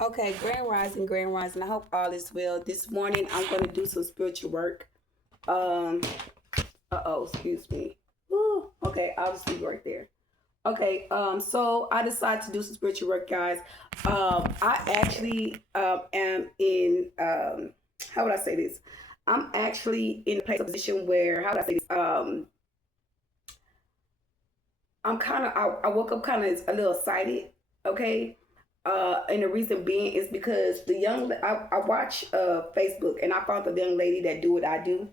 Okay, Grand Rising. I hope all is well. This morning I'm going to do some spiritual work. Um, excuse me. Woo, okay, I'll just leave it right there. Okay, so I decided to do some spiritual work, guys. I actually am in how would I say this? I'm actually in a place of position where how would I say this? I'm kind of I woke up kind of a little excited. Okay, and the reason being is because I watch Facebook and I found the young lady that do what I do.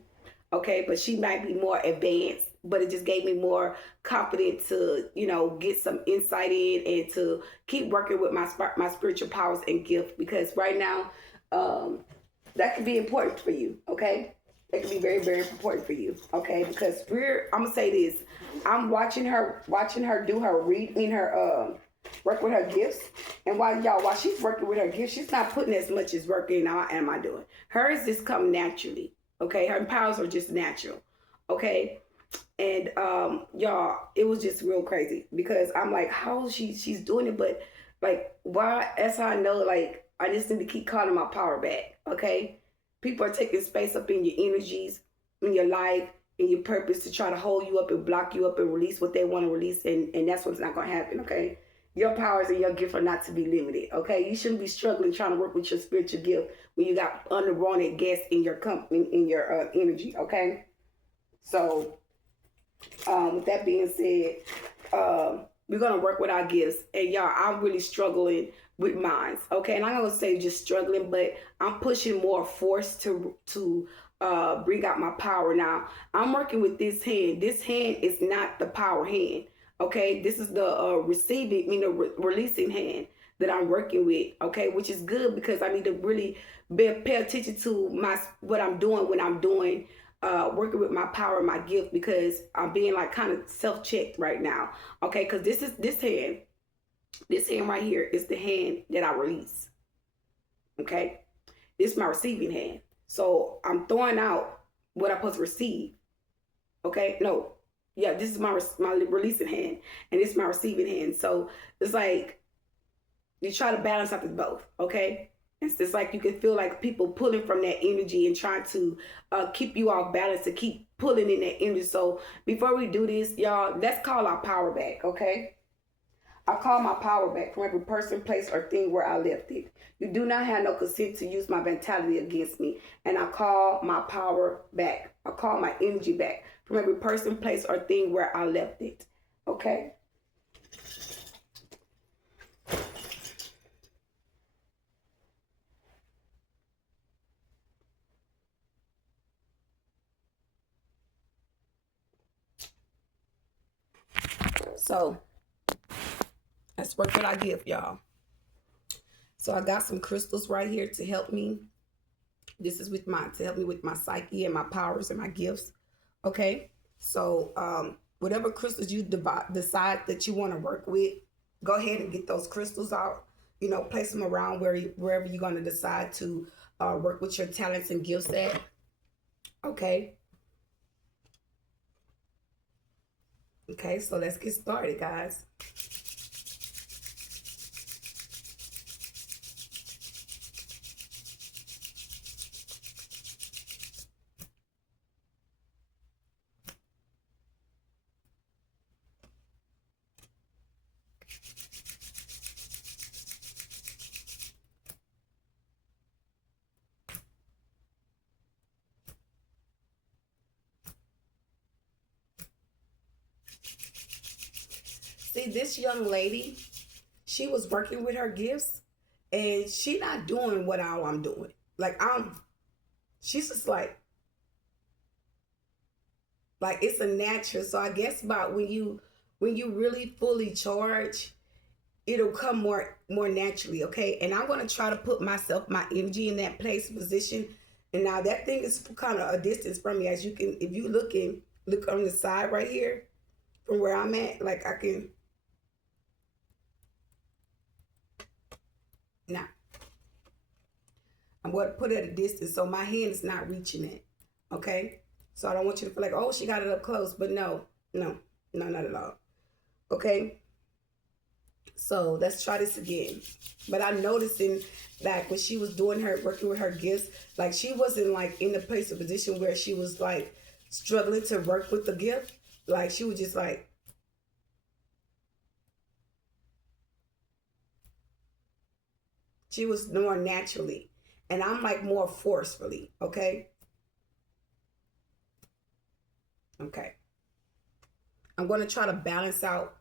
Okay, but she might be more advanced, but it just gave me more confidence to get some insight in and to keep working with my spiritual powers and gift because right now um, that could be important for you. Okay, that could be very very important for you. Okay, because I'm gonna say this, I'm watching her do her reading her work with her gifts. And while she's working with her gifts, she's not putting as much as work in am I doing. Hers just come naturally. Okay, her powers are just natural. Okay. And y'all, it was just real crazy because I'm like, how she's doing it, but like why that's how I know like I just need to keep calling my power back. Okay. People are taking space up in your energies, in your life, in your purpose to try to hold you up and block you up and release what they want to release, and that's what's not gonna happen. Okay. Your powers and your gift are not to be limited. Okay, you shouldn't be struggling trying to work with your spiritual gift when you got unwanted guests in your company, in your energy. Okay, so with that being said, we're gonna work with our gifts, and y'all, I'm really struggling with mine. Okay, and I'm gonna say just struggling, but I'm pushing more force to bring out my power. Now I'm working with this hand. This hand is not the power hand. Okay, this is the receiving, releasing hand that I'm working with. Okay, which is good because I need to really pay attention to my what I'm doing when I'm doing working with my power and my gift because I'm being like kind of self-checked right now. Okay, because this hand right here is the hand that I release. Okay, this is my receiving hand. So I'm throwing out what I'm supposed to receive. Okay, no, yeah, this is my releasing hand, and this is my receiving hand. So it's like you try to balance out the both. Okay, it's just like you can feel like people pulling from that energy and trying to keep you off balance to keep pulling in that energy. So before we do this, y'all, let's call our power back. Okay, I call my power back from every person, place, or thing where I left it. You do not have no consent to use my mentality against me. And I call my power back. I call my energy back from every person, place, or thing where I left it. Okay? So let's work what I give, y'all. So I got some crystals right here to help me. This is to help me with my psyche and my powers and my gifts. Okay? So whatever crystals you decide that you want to work with, go ahead and get those crystals out. Place them around wherever you're going to decide to work with your talents and gifts at. Okay. Okay, so let's get started, guys. See, this young lady, she was working with her gifts, and she not doing what all I'm doing. Like she's just like it's a natural. So I guess about when you really fully charge, it'll come more naturally. Okay, and I'm gonna try to put my energy in that place position. And now that thing is kind of a distance from me, as you can, if you look on the side right here from where I'm at, like I can now. I'm going to put it at a distance so my hand is not reaching it. Okay, so I don't want you to feel like, oh, she got it up close, but no, not at all. Okay, So let's try this again. But I noticing like when she was doing her working with her gifts, like she wasn't like in the place or position where she was like struggling to work with the gift. Like she was just like she was more naturally. And I'm like more forcefully. Okay. Okay. I'm gonna try to balance out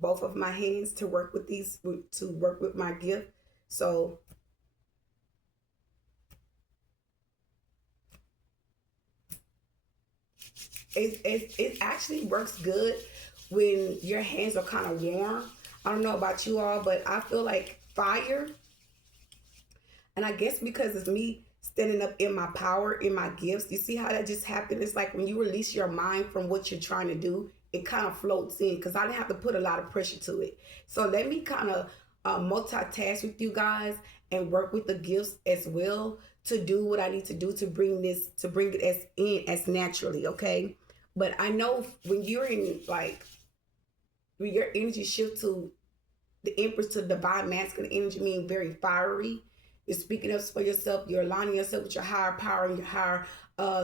both of my hands to work with these to work with my gift. So it actually works good when your hands are kind of warm. I don't know about you all, but I feel like fire, and I guess because it's me standing up in my power, in my gifts. You see how that just happened? It's like when you release your mind from what you're trying to do, it kind of floats in because I didn't have to put a lot of pressure to it. So let me kind of multitask with you guys and work with the gifts as well to do what I need to do to bring this to bring it as in as naturally, okay? But I know when you're in like when your energy shift to the Empress to divine masculine energy, mean very fiery. You're speaking up for yourself. You're aligning yourself with your higher power and your higher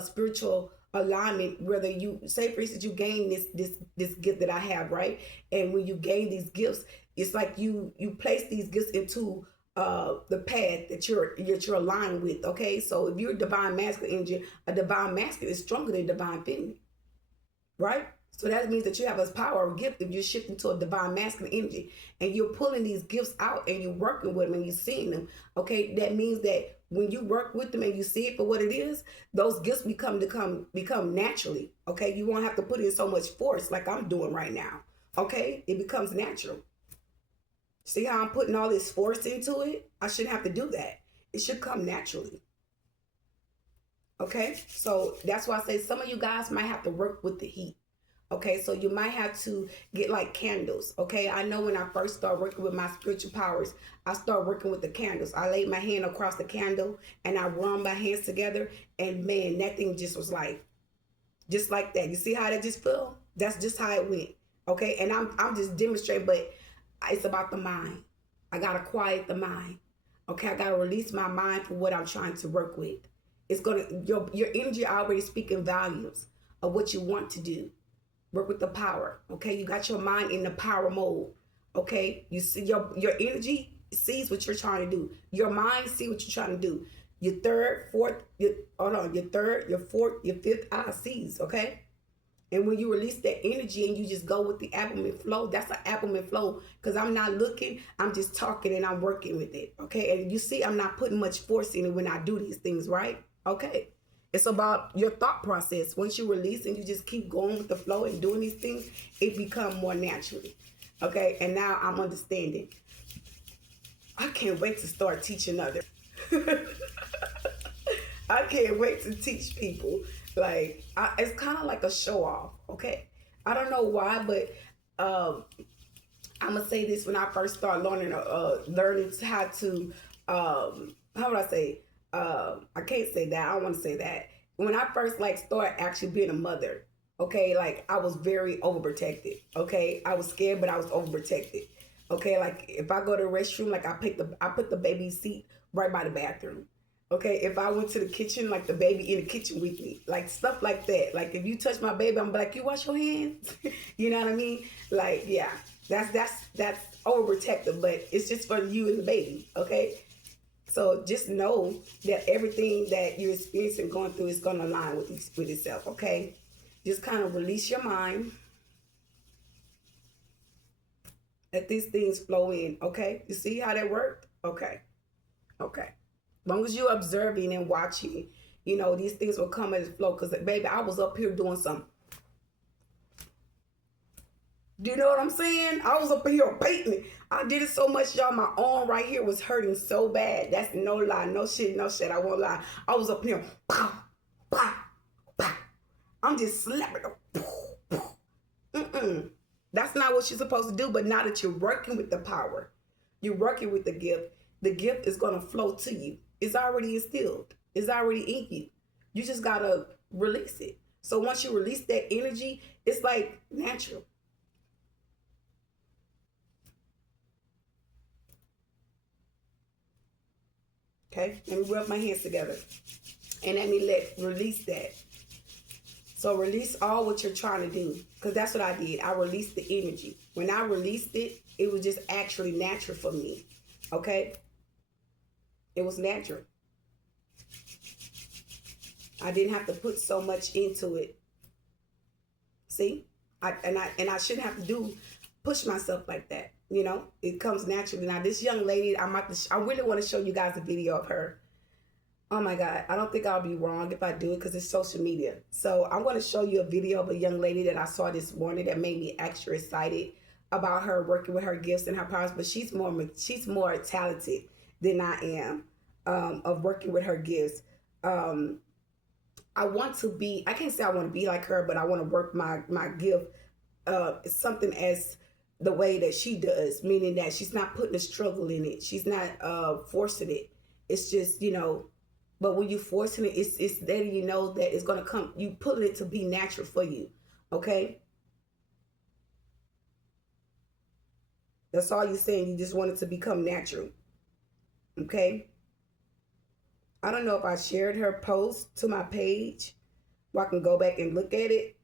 spiritual alignment. Whether you say, for instance, you gain this gift that I have, right? And when you gain these gifts, it's like you place these gifts into the path that you're aligned with. Okay, so if you're divine masculine energy, a divine masculine is stronger than divine feminine, right? So that means that you have a power or gift if you're shifting to a divine masculine energy and you're pulling these gifts out and you're working with them and you're seeing them. Okay, that means that when you work with them and you see it for what it is, those gifts become naturally. Okay, you won't have to put in so much force like I'm doing right now. Okay, it becomes natural. See how I'm putting all this force into it? I shouldn't have to do that. It should come naturally. Okay, so that's why I say some of you guys might have to work with the heat. Okay, so you might have to get like candles. Okay, I know when I first started working with my spiritual powers, I started working with the candles. I laid my hand across the candle and I run my hands together, and man, that thing just was like, just like that. You see how that just felt? That's just how it went. Okay, and I'm just demonstrating, but it's about the mind. I gotta quiet the mind. Okay, I gotta release my mind for what I'm trying to work with. It's gonna your energy already speaking volumes of what you want to do. Work with the power. Okay, you got your mind in the power mode. Okay, you see your energy sees what you're trying to do. Your mind see what you're trying to do. Your third, fourth, your third, your fourth, your fifth eye sees. Okay, and when you release that energy and you just go with the abdomen flow, that's an abdomen flow. Because I'm not looking, I'm just talking and I'm working with it. Okay. And you see, I'm not putting much force in it when I do these things, right? Okay. It's about your thought process. Once you release and you just keep going with the flow and doing these things, it becomes more naturally. Okay. And now I'm understanding. I can't wait to start teaching others. I can't wait to teach people. Like it's kind of like a show off. Okay, I don't know why, but I'm gonna say this: when I first started learning how to how would I say? I can't say that. I don't want to say that. When I first like started actually being a mother, okay, like I was very overprotected. Okay, I was scared, but I was overprotected. Okay, like if I go to the restroom, like I put the baby seat right by the bathroom. Okay, if I went to the kitchen, like the baby in the kitchen with me, like stuff like that. Like if you touch my baby, I'm like, you wash your hands. You know what I mean? Like, yeah, that's overprotective, but it's just for you and the baby. Okay, so just know that everything that you're experiencing, going through, is gonna align with itself. Okay, just kind of release your mind, let these things flow in. Okay, you see how that worked? Okay, okay. As long as you're observing and watching, you know, these things will come as flow. Because, baby, I was up here doing something. Do you know what I'm saying? I was up here painting. I did it so much, y'all. My arm right here was hurting so bad. That's no lie. No shit, no shit. I won't lie. I was up here. Pow, pow, pow. I'm just slapping. Mm-mm. That's not what you're supposed to do. But now that you're working with the power, you're working with the gift is going to flow to you. It's already instilled. It's already in you. You just got to release it. So once you release that energy, it's like natural. Okay, let me rub my hands together and let me release that. So release all what you're trying to do, because that's what I did. I released the energy. When I released it, it was just actually natural for me. Okay, it was natural. I didn't have to put so much into it. See, I shouldn't have to push myself like that. You know, it comes naturally. Now this young lady, I really want to show you guys a video of her. Oh my God, I don't think I'll be wrong if I do it because it's social media. So I'm going to show you a video of a young lady that I saw this morning that made me extra excited about her working with her gifts and her powers. But she's more talented than I am, of working with her gifts. I can't say I want to be like her, but I want to work my gift something as the way that she does, meaning that she's not putting a struggle in it. She's not forcing it. It's just, but when you forcing it, it's letting you know that it's gonna come. You pulling it to be natural for you. Okay. That's all you're saying. You just want it to become natural. Okay. I don't know if I shared her post to my page where I can go back and look at it.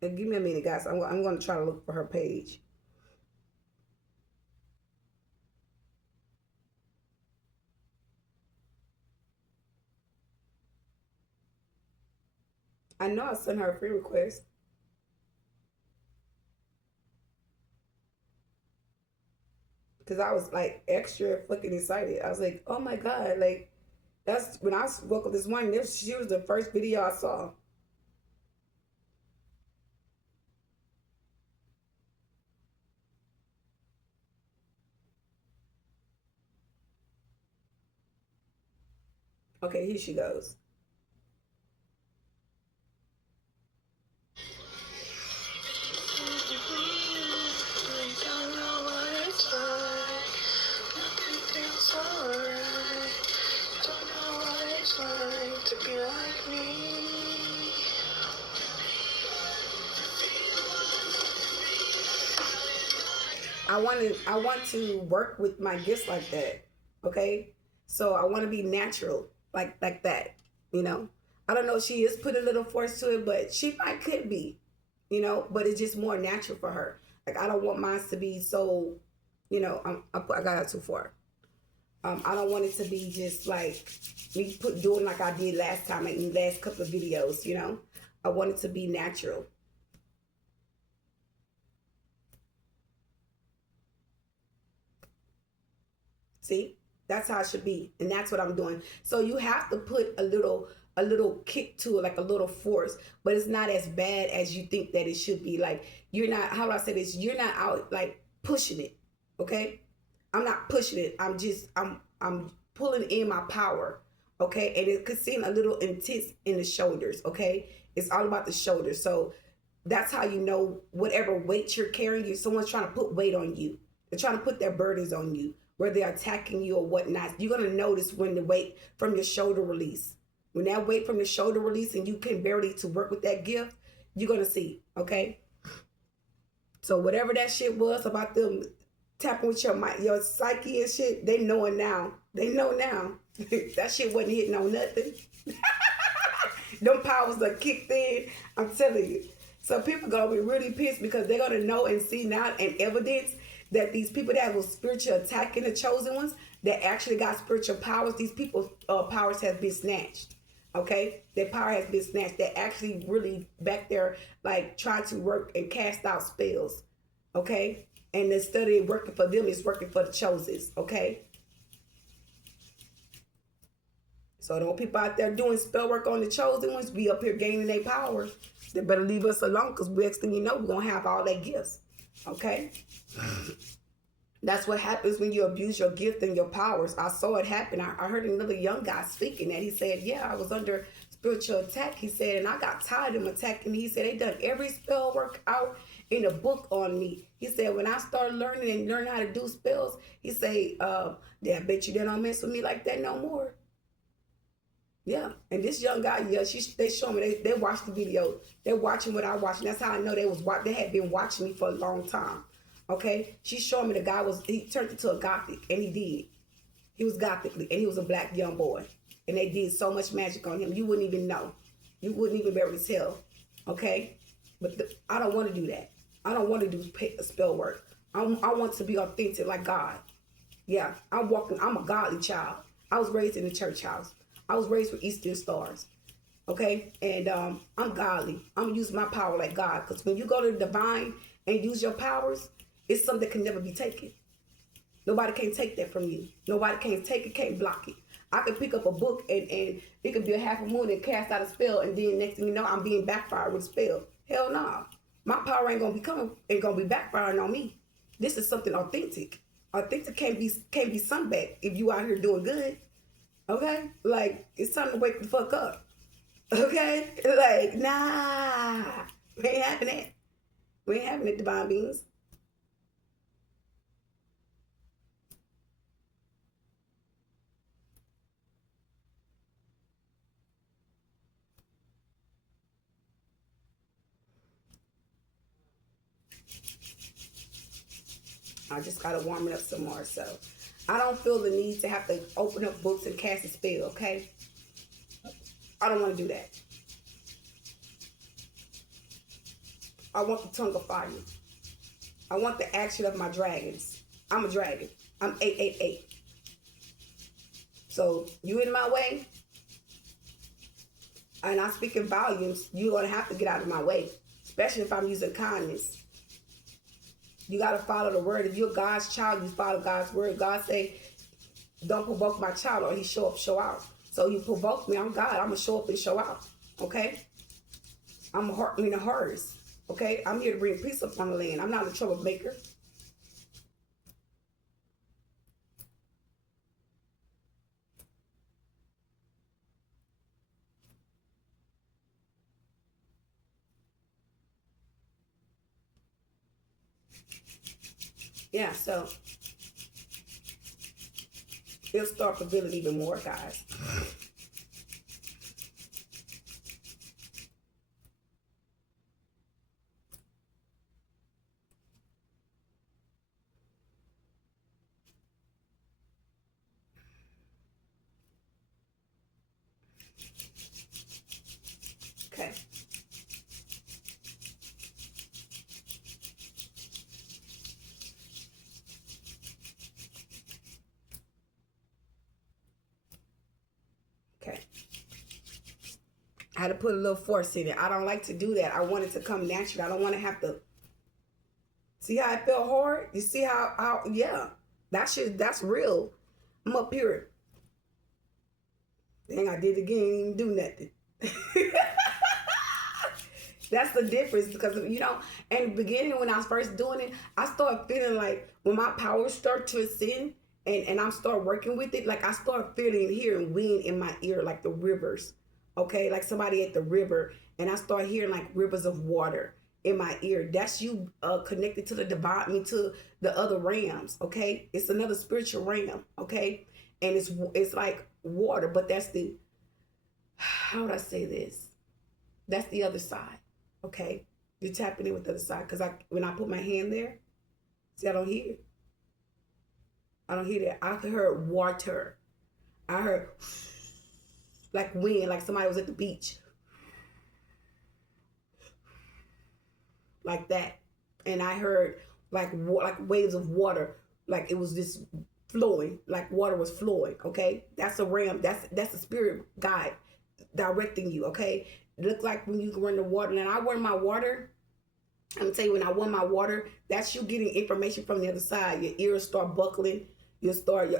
And give me a minute, guys. I'm going to try to look for her page. I know I sent her a free request. Because I was like extra fucking excited. I was like, oh my God. Like, that's when I woke up this morning. She was the first video I saw. Okay, here she goes. I want to work with my gifts like that. Okay? So I want to be natural like that, you know? I don't know if she is put a little force to it, but she might could be, but it's just more natural for her. Like I don't want mine to be so, I got her too far. I don't want it to be just like me doing like I did last time, like in the last couple of videos, I want it to be natural. See, that's how it should be, and that's what I'm doing. So you have to put a little kick to it, like a little force, but it's not as bad as you think that it should be. Like you're not. How do I say this? You're not out like pushing it. Okay, I'm not pushing it. I'm pulling in my power. Okay, and it could seem a little intense in the shoulders. Okay, it's all about the shoulders. So that's how you know whatever weight you're carrying, someone's trying to put weight on you. They're trying to put their burdens on you, where they're attacking you or whatnot. You're gonna notice when the weight from your shoulder release. When that weight from the shoulder release and you can barely to work with that gift, you're gonna see. Okay. So whatever that shit was about them tapping with your psyche and shit, they know it now. They know now. That shit wasn't hitting on nothing. Them powers are kicked in. I'm telling you. So people gonna be really pissed because they're gonna know and see now and evidence that these people that was spiritual attacking the chosen ones that actually got spiritual powers, these people's powers have been snatched. Okay, their power has been snatched. They're actually really back there, like trying to work and cast out spells. Okay, and the study working for them is working for the chosen. Okay, so don't people out there doing spell work on the chosen ones be up here gaining their power. They better leave us alone because next thing you know, we're gonna have all their gifts. Okay. That's what happens when you abuse your gift and your powers. I saw it happen. I heard another young guy speaking that he said, yeah, I was under spiritual attack. He said, and I got tired of them attacking me. He said, they done every spell work out in the book on me. He said, when I started learning and learning how to do spells, he said, yeah, I bet you they don't mess with me like that no more. Yeah, and this young guy, yeah, they show me they watched the video. They're watching what I watched, and that's how I know they had been watching me for a long time. Okay, she's showing me the guy he turned into a gothic, and he did. He was gothic, and he was a black young boy, and they did so much magic on him. You wouldn't even know. You wouldn't even be able to tell. Okay, but I don't want to do that. I don't want to do spell work. I want to be authentic like God. Yeah, I'm a godly child. I was raised in the church house. I was raised with Eastern Stars. Okay, and I'm godly. I'm gonna use my power like God. Because when you go to the divine and use your powers, it's something that can never be taken. Nobody can take that from you. Nobody can take it, can't block it. I can pick up a book and it could be a half a moon and cast out a spell, and then next thing you know, I'm being backfired with a spell. Hell no. Nah. My power ain't gonna be backfiring on me. This is something authentic. Authentic can't be sunback if you out here doing good. Okay? Like, it's time to wake the fuck up. Okay? Like, nah. We ain't having it. We ain't having it, divine beings. I just gotta warm it up some more. So I don't feel the need to have to open up books and cast a spell, okay? I don't want to do that. I want the tongue of fire. I want the action of my dragons. I'm a dragon. I'm 888. So you in my way, and I speak in volumes, you're gonna have to get out of my way, especially if I'm using kindness. You got to follow the word. If you're God's child, you follow God's word. God say, don't provoke my child, or he show up, show out. So you provoke me, I'm God. I'm going to show up and show out. Okay? I'm a heart in a horse. Okay? I'm here to bring peace upon the land. I'm not a troublemaker. Yeah, so it'll start revealing even more, guys. Okay. Okay. I had to put a little force in it. I don't like to do that. I want it to come naturally. I don't want to have to. See how it felt hard? You see how yeah. That's real. I'm up here. Dang, I did it again, didn't even do nothing. That's the difference, because you know, in the beginning when I was first doing it, I started feeling like when my powers start to ascend and I'm start working with it, like I start feeling hearing wind in my ear, like the rivers. Okay, like somebody at the river, and I start hearing like rivers of water in my ear. That's you connected to the divine, I mean, to the other realms. Okay, it's another spiritual realm. Okay, and it's like water, but that's the, how would I say this? That's the other side. Okay, you're tapping in with the other side, because when I put my hand there, see, I don't hear it. I don't hear that. I heard water. I heard like wind, like somebody was at the beach, like that, and I heard like waves of water, like it was just flowing, like water was flowing. Okay, that's a ram. That's the spirit guide directing you. Okay, it looks like when you run the water, and I run my water. I'm gonna tell you, when I won my water, that's you getting information from the other side. Your ears start buckling, your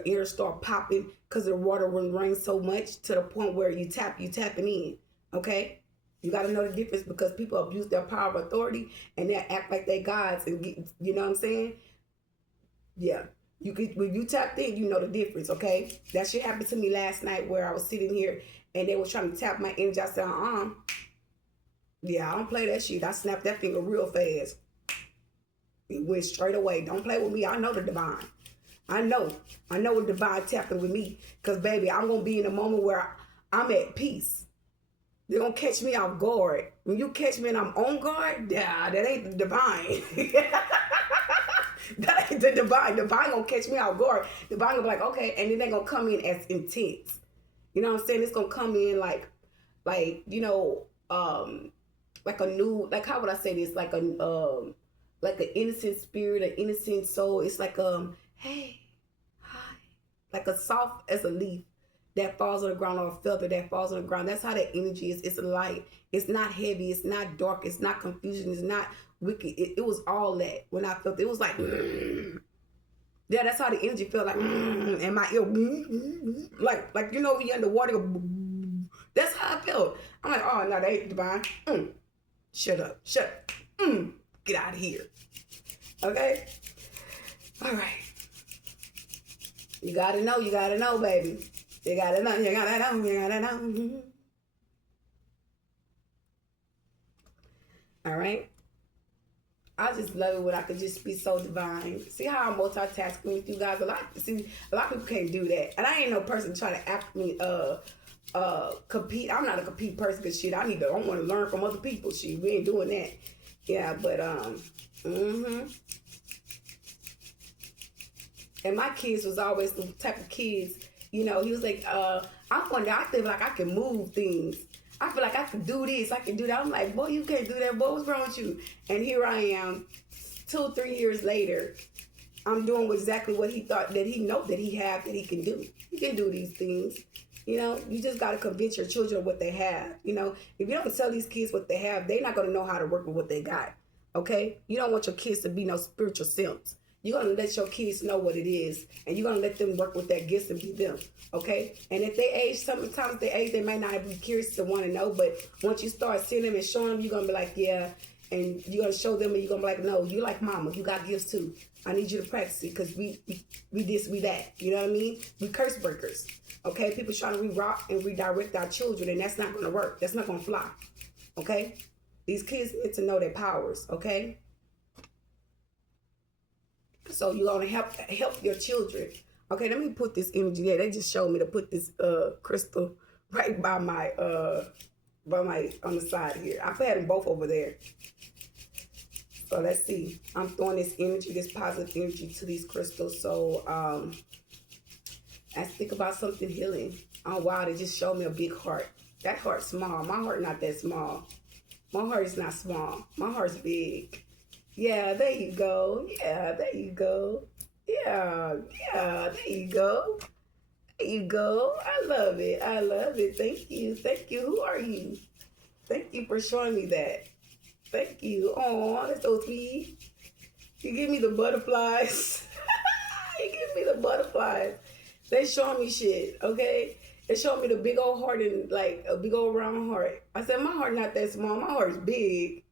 ears start popping, because the water will rain so much to the point where you tapping in. Okay, you got to know the difference, because people abuse their power of authority and they act like they gods, and you know what I'm saying? Yeah, you could, when you tapped in, you know the difference. Okay, that shit happened to me last night, where I was sitting here and they were trying to tap my energy. I said, yeah, I don't play that shit. I snapped that finger real fast. It went straight away. Don't play with me. I know the divine. I know what divine tapping with me. Because, baby, I'm going to be in a moment where I'm at peace. They're gonna catch me off guard. When you catch me and I'm on guard, yeah, that ain't the divine. That ain't the divine. Divine gonna catch me off guard. Divine gonna be like, okay, and then they gonna come in as intense. You know what I'm saying? It's gonna come in like like a new, like how would I say this? Like an innocent spirit, an innocent soul. It's like hey, hi, like a soft as a leaf that falls on the ground, or a feather that falls on the ground. That's how that energy is. It's light. It's not heavy. It's not dark. It's not confusion. It's not wicked. It was all that when I felt it. It was like, yeah, that's how the energy felt like, and my ear, like you know, when you're underwater, that's how I felt. I'm like, oh no, that ain't divine. Shut up, get out of here. Okay, all right. You gotta know, baby. You gotta know. All right. I just love it when I could just be so divine. See how I'm multitasking with you guys? A lot of people can't do that. And I ain't no person trying to act me compete. I'm not a compete person because shit, I want to learn from other people. Shit, we ain't doing that. Yeah, but and my kids was always the type of kids, you know, he was like, I feel like I can move things. I feel like I can do this, I can do that. I'm like, boy, you can't do that. Boy, what's wrong with you? And here I am, 2, 3 years later, I'm doing exactly what he thought that he can do. He can do these things. You know, you just got to convince your children what they have. You know, if you don't tell these kids what they have, they're not going to know how to work with what they got. Okay? You don't want your kids to be no spiritual simps. You're going to let your kids know what it is, and you're going to let them work with their gifts and be them, okay? And if they age, sometimes they might not be curious to want to know, but once you start seeing them and showing them, you're going to be like, yeah, and you're going to show them, and you're going to be like, no, you like mama, you got gifts too. I need you to practice it because we this, we that, you know what I mean? We curse breakers, okay? People trying to re-rock and redirect our children, and that's not going to work. That's not going to fly, okay? These kids need to know their powers, okay? So you're gonna help your children. Okay, let me put this energy there. They just showed me to put this crystal right by my on the side here. I've had them both over there. So let's see. I'm throwing this energy, this positive energy to these crystals. So I think about something healing. Oh wow, they just showed me a big heart. That heart's small. My heart not that small. My heart is not small. My heart's big. Yeah, there you go. Yeah, there you go. Yeah, there you go. There you go. I love it. I love it. Thank you. Thank you. Who are you? Thank you for showing me that. Thank you. Oh, that's so sweet. You give me the butterflies. You give me the butterflies. They showing me shit, okay? They showed me the big old heart and like a big old round heart. I said, my heart not that small. My heart's big.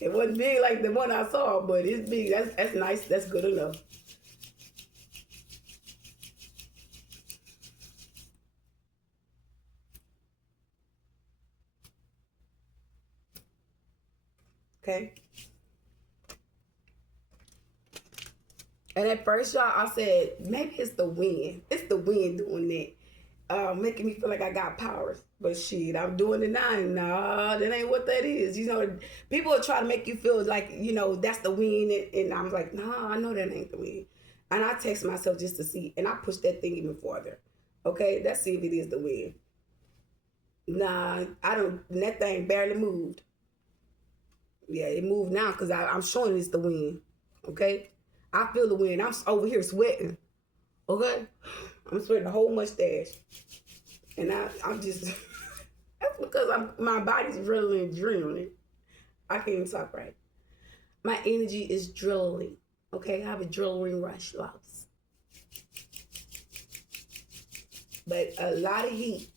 It wasn't big like the one I saw, but it's big. That's nice. That's good enough. Okay. And at first, y'all, I said, maybe it's the wind. It's the wind doing that. Making me feel like I got powers. But shit, I'm doing it now. Nah, that ain't what that is. You know, people are trying to make you feel like, you know, that's the wind. And I'm like, nah, I know that ain't the wind. And I text myself just to see. And I push that thing even farther. Okay, let's see if it is the wind. Nah, I don't. That thing barely moved. Yeah, it moved now because I'm showing it's the wind. Okay, I feel the wind. I'm over here sweating. Okay, I'm sweating the whole mustache, and I'm just. That's because my body's drilling. I can't even talk right. My energy is drilling. Okay, I have a drilling rush, lots, but a lot of heat.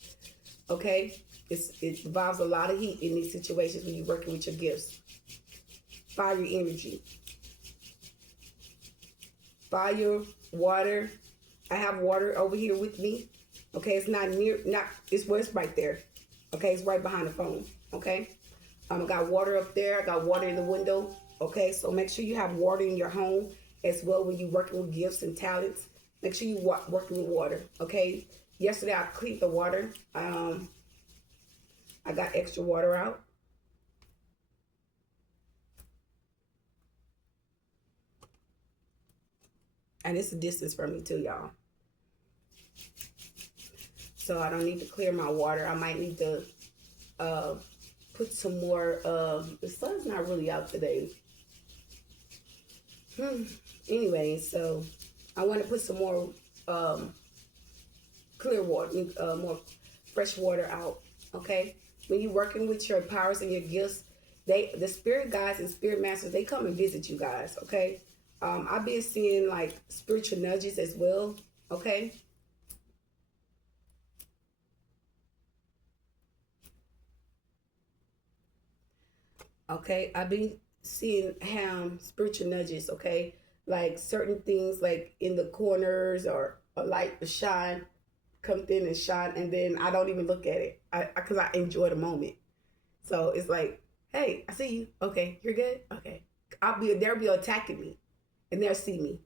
Okay, it involves a lot of heat in these situations when you're working with your gifts. Fire energy. Fire, water. I have water over here with me. Okay, it's it's right there. Okay, it's right behind the phone. Okay, I got water up there. I got water in the window. Okay, so make sure you have water in your home as well when you're working with gifts and talents. Make sure you working with water. Okay, Yesterday I cleaned the water. I got extra water out. And it's a distance from me too, y'all. So I don't need to clear my water. I might need to put some more. The sun's not really out today. Anyway, so I want to put some more clear water, more fresh water out. Okay, when you're working with your powers and your gifts, the spirit guides and spirit masters, they come and visit you guys. Okay, I've been seeing like spiritual nudges as well. Okay. Okay, I've been seeing spiritual nudges. Okay, like certain things, like in the corners, or a light, a shine, come in and shine, and then I don't even look at it, because I enjoy the moment. So it's like, hey, I see you. Okay, you're good. Okay, they'll be attacking me, and they'll see me,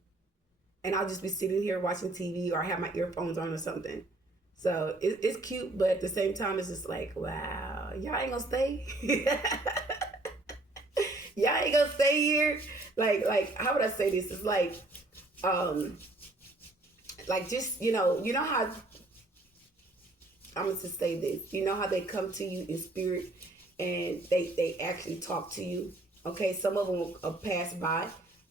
and I'll just be sitting here watching TV or have my earphones on or something. So it's cute, but at the same time, it's just like, wow, y'all ain't gonna stay. Y'all ain't gonna stay here. Like how would I say this? It's um like, just, you know how I'm gonna just say this. You know how they come to you in spirit and they actually talk to you. Okay, some of them will pass by.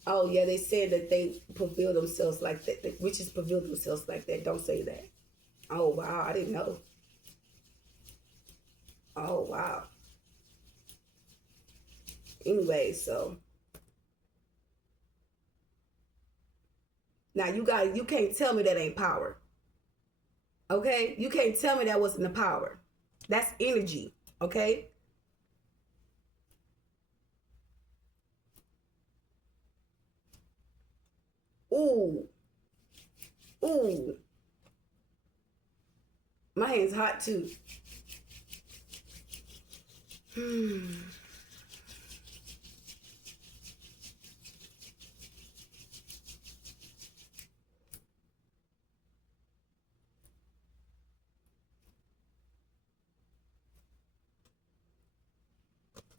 Oh yeah, they said that they fulfill themselves like that. Witches fulfill themselves like that. Don't say that. Oh wow, I didn't know. Oh wow. Anyway, so now you guys, you can't tell me that ain't power. Okay, you can't tell me that wasn't the power. That's energy. Okay. Ooh, ooh. My hand's hot too.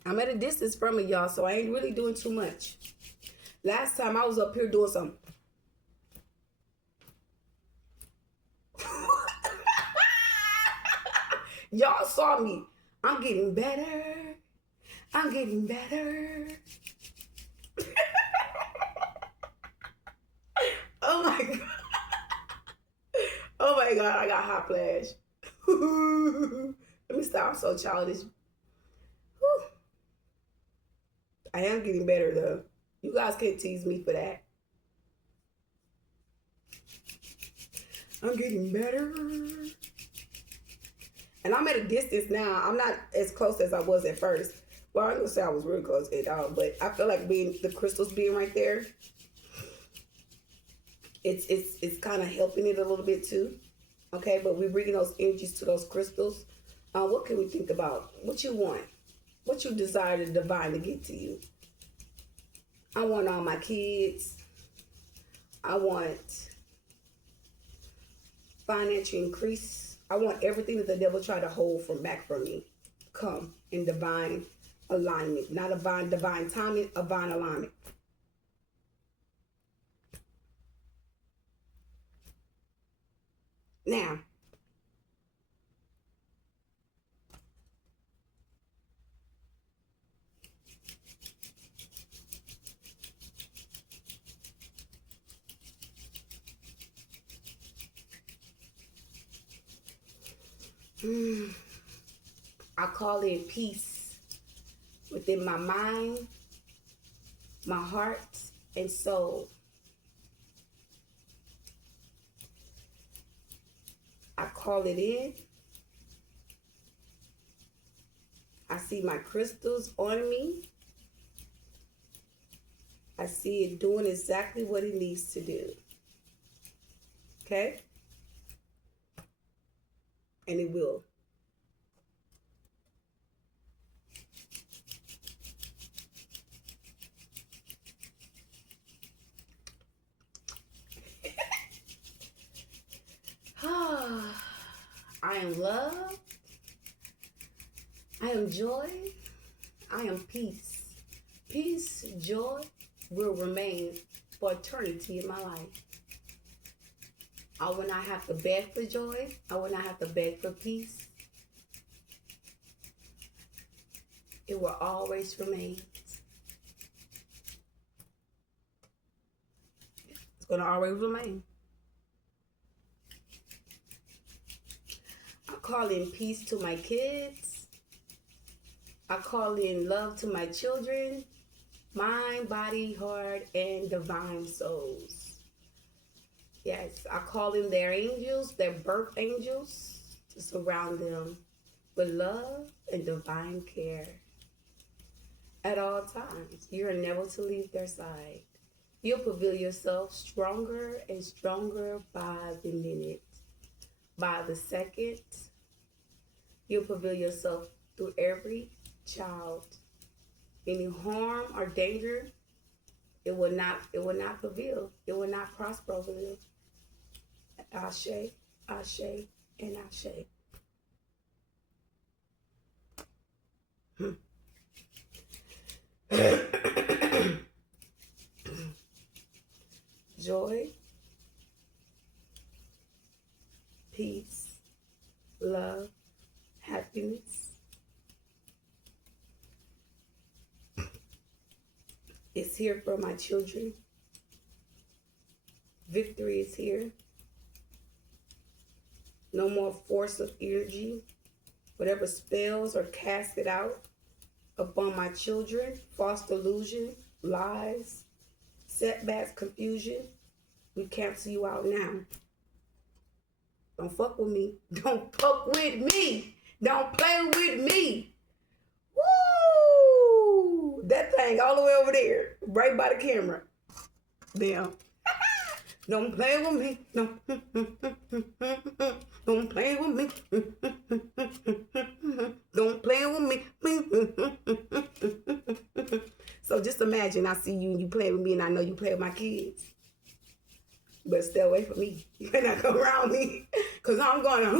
I'm at a distance from it, y'all, so I ain't really doing too much. Last time I was up here doing some. Y'all saw me. I'm getting better. I'm getting better. Oh my god. Oh my god, I got hot flash. Let me stop. I'm so childish. Whew. I am getting better though. You guys can't tease me for that. I'm getting better. And I'm at a distance now. I'm not as close as I was at first. Well, I'm gonna say I was really close at all, but I feel like being the crystals being right there, it's kind of helping it a little bit too. Okay, but we're bringing those energies to those crystals. What can we think about? What you want? What you desire the divine to get to you? I want all my kids. I want financial increase. I want everything that the devil tried to hold back from me come in divine alignment. Not a divine timing, a divine alignment. Now, I call in peace within my mind, my heart, and soul. I call it in. I see my crystals on me. I see it doing exactly what it needs to do. Okay? And it will. am love. I am joy. I am peace. Peace, joy will remain for eternity in my life. I will not have to beg for joy. I will not have to beg for peace. It will always remain. It's going to always remain. I call in peace to my kids. I call in love to my children, mind, body, heart, and divine souls. Yes, I call in their angels, their birth angels, to surround them with love and divine care. At all times, you are never to leave their side. You'll prevail yourself stronger and stronger by the minute, by the second. You'll prevail yourself through every child. Any harm or danger, it will not prevail. It will not prosper over them. Ashe, Ashe, and Ashe. Joy, peace, love, happiness is here for my children. Victory is here. No more force of energy. Whatever spells are casted out upon my children, false delusion, lies, setbacks, confusion, we cancel you out now. Don't fuck with me. Don't fuck with me. Don't play with me. Woo! That thing all the way over there, right by the camera. Damn. Don't play with me. No. Don't play with me. Don't play with me. So just imagine I see you and you play with me and I know you play with my kids. But stay away from me. You better not come around me. Cause I'm gonna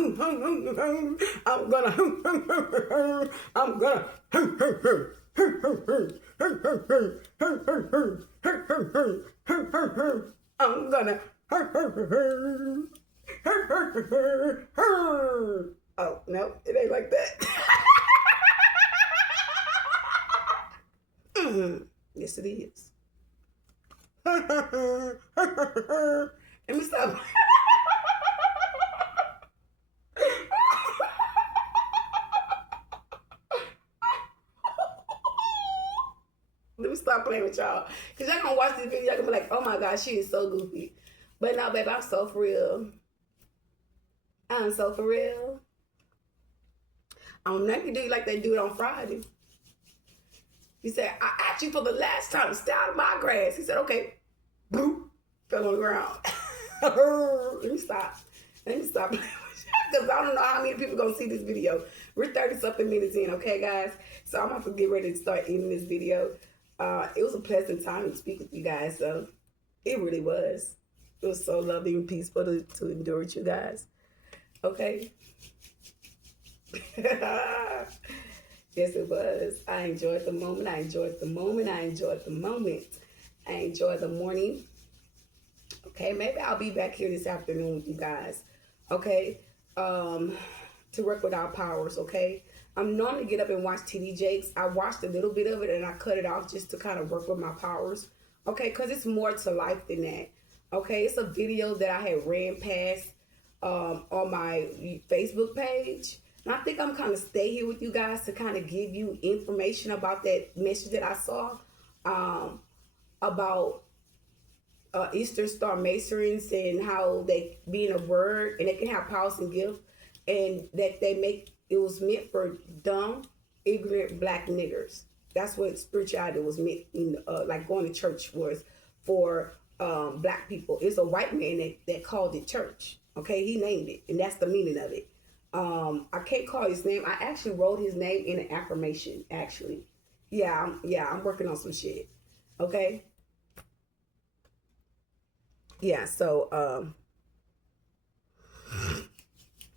oh no, it ain't like that. Yes it is. Let me stop. Let me stop playing with y'all. Cause y'all gonna watch this video, y'all gonna be like, oh my gosh, she is so goofy. But no, babe, I'm so for real. I'm so for real. I'm not gonna do it like they do it on Friday. He said, I asked you for the last time to stay out of my grass. He said, okay. Boop. Fell on the ground. Let me stop playing with y'all. Because I don't know how many people gonna see this video. We're 30-something minutes in, okay, guys? So I'm about to get ready to start ending this video. It was a pleasant time to speak with you guys. So it really was. It was so lovely and peaceful to endure with you guys. Okay? Yes, it was. I enjoyed the moment. I enjoyed the moment. I enjoyed the moment. I enjoyed the morning. Okay, maybe I'll be back here this afternoon with you guys. Okay, to work with our powers. Okay, I'm normally get up and watch TD Jakes. I watched a little bit of it and I cut it off just to kind of work with my powers. Okay, because it's more to life than that. Okay, it's a video that I had ran past on my Facebook page. And I think I'm kind of stay here with you guys to kind of give you information about that message that I saw about Eastern Star Masons and how they being a word and they can have powers and gifts, and that they make it was meant for dumb, ignorant black niggers. That's what spirituality was meant in, like going to church was for black people. It's a white man that called it church. Okay, he named it, and that's the meaning of it. I can't call his name. I actually wrote his name in an affirmation, actually. I'm working on some shit. Okay? Yeah, so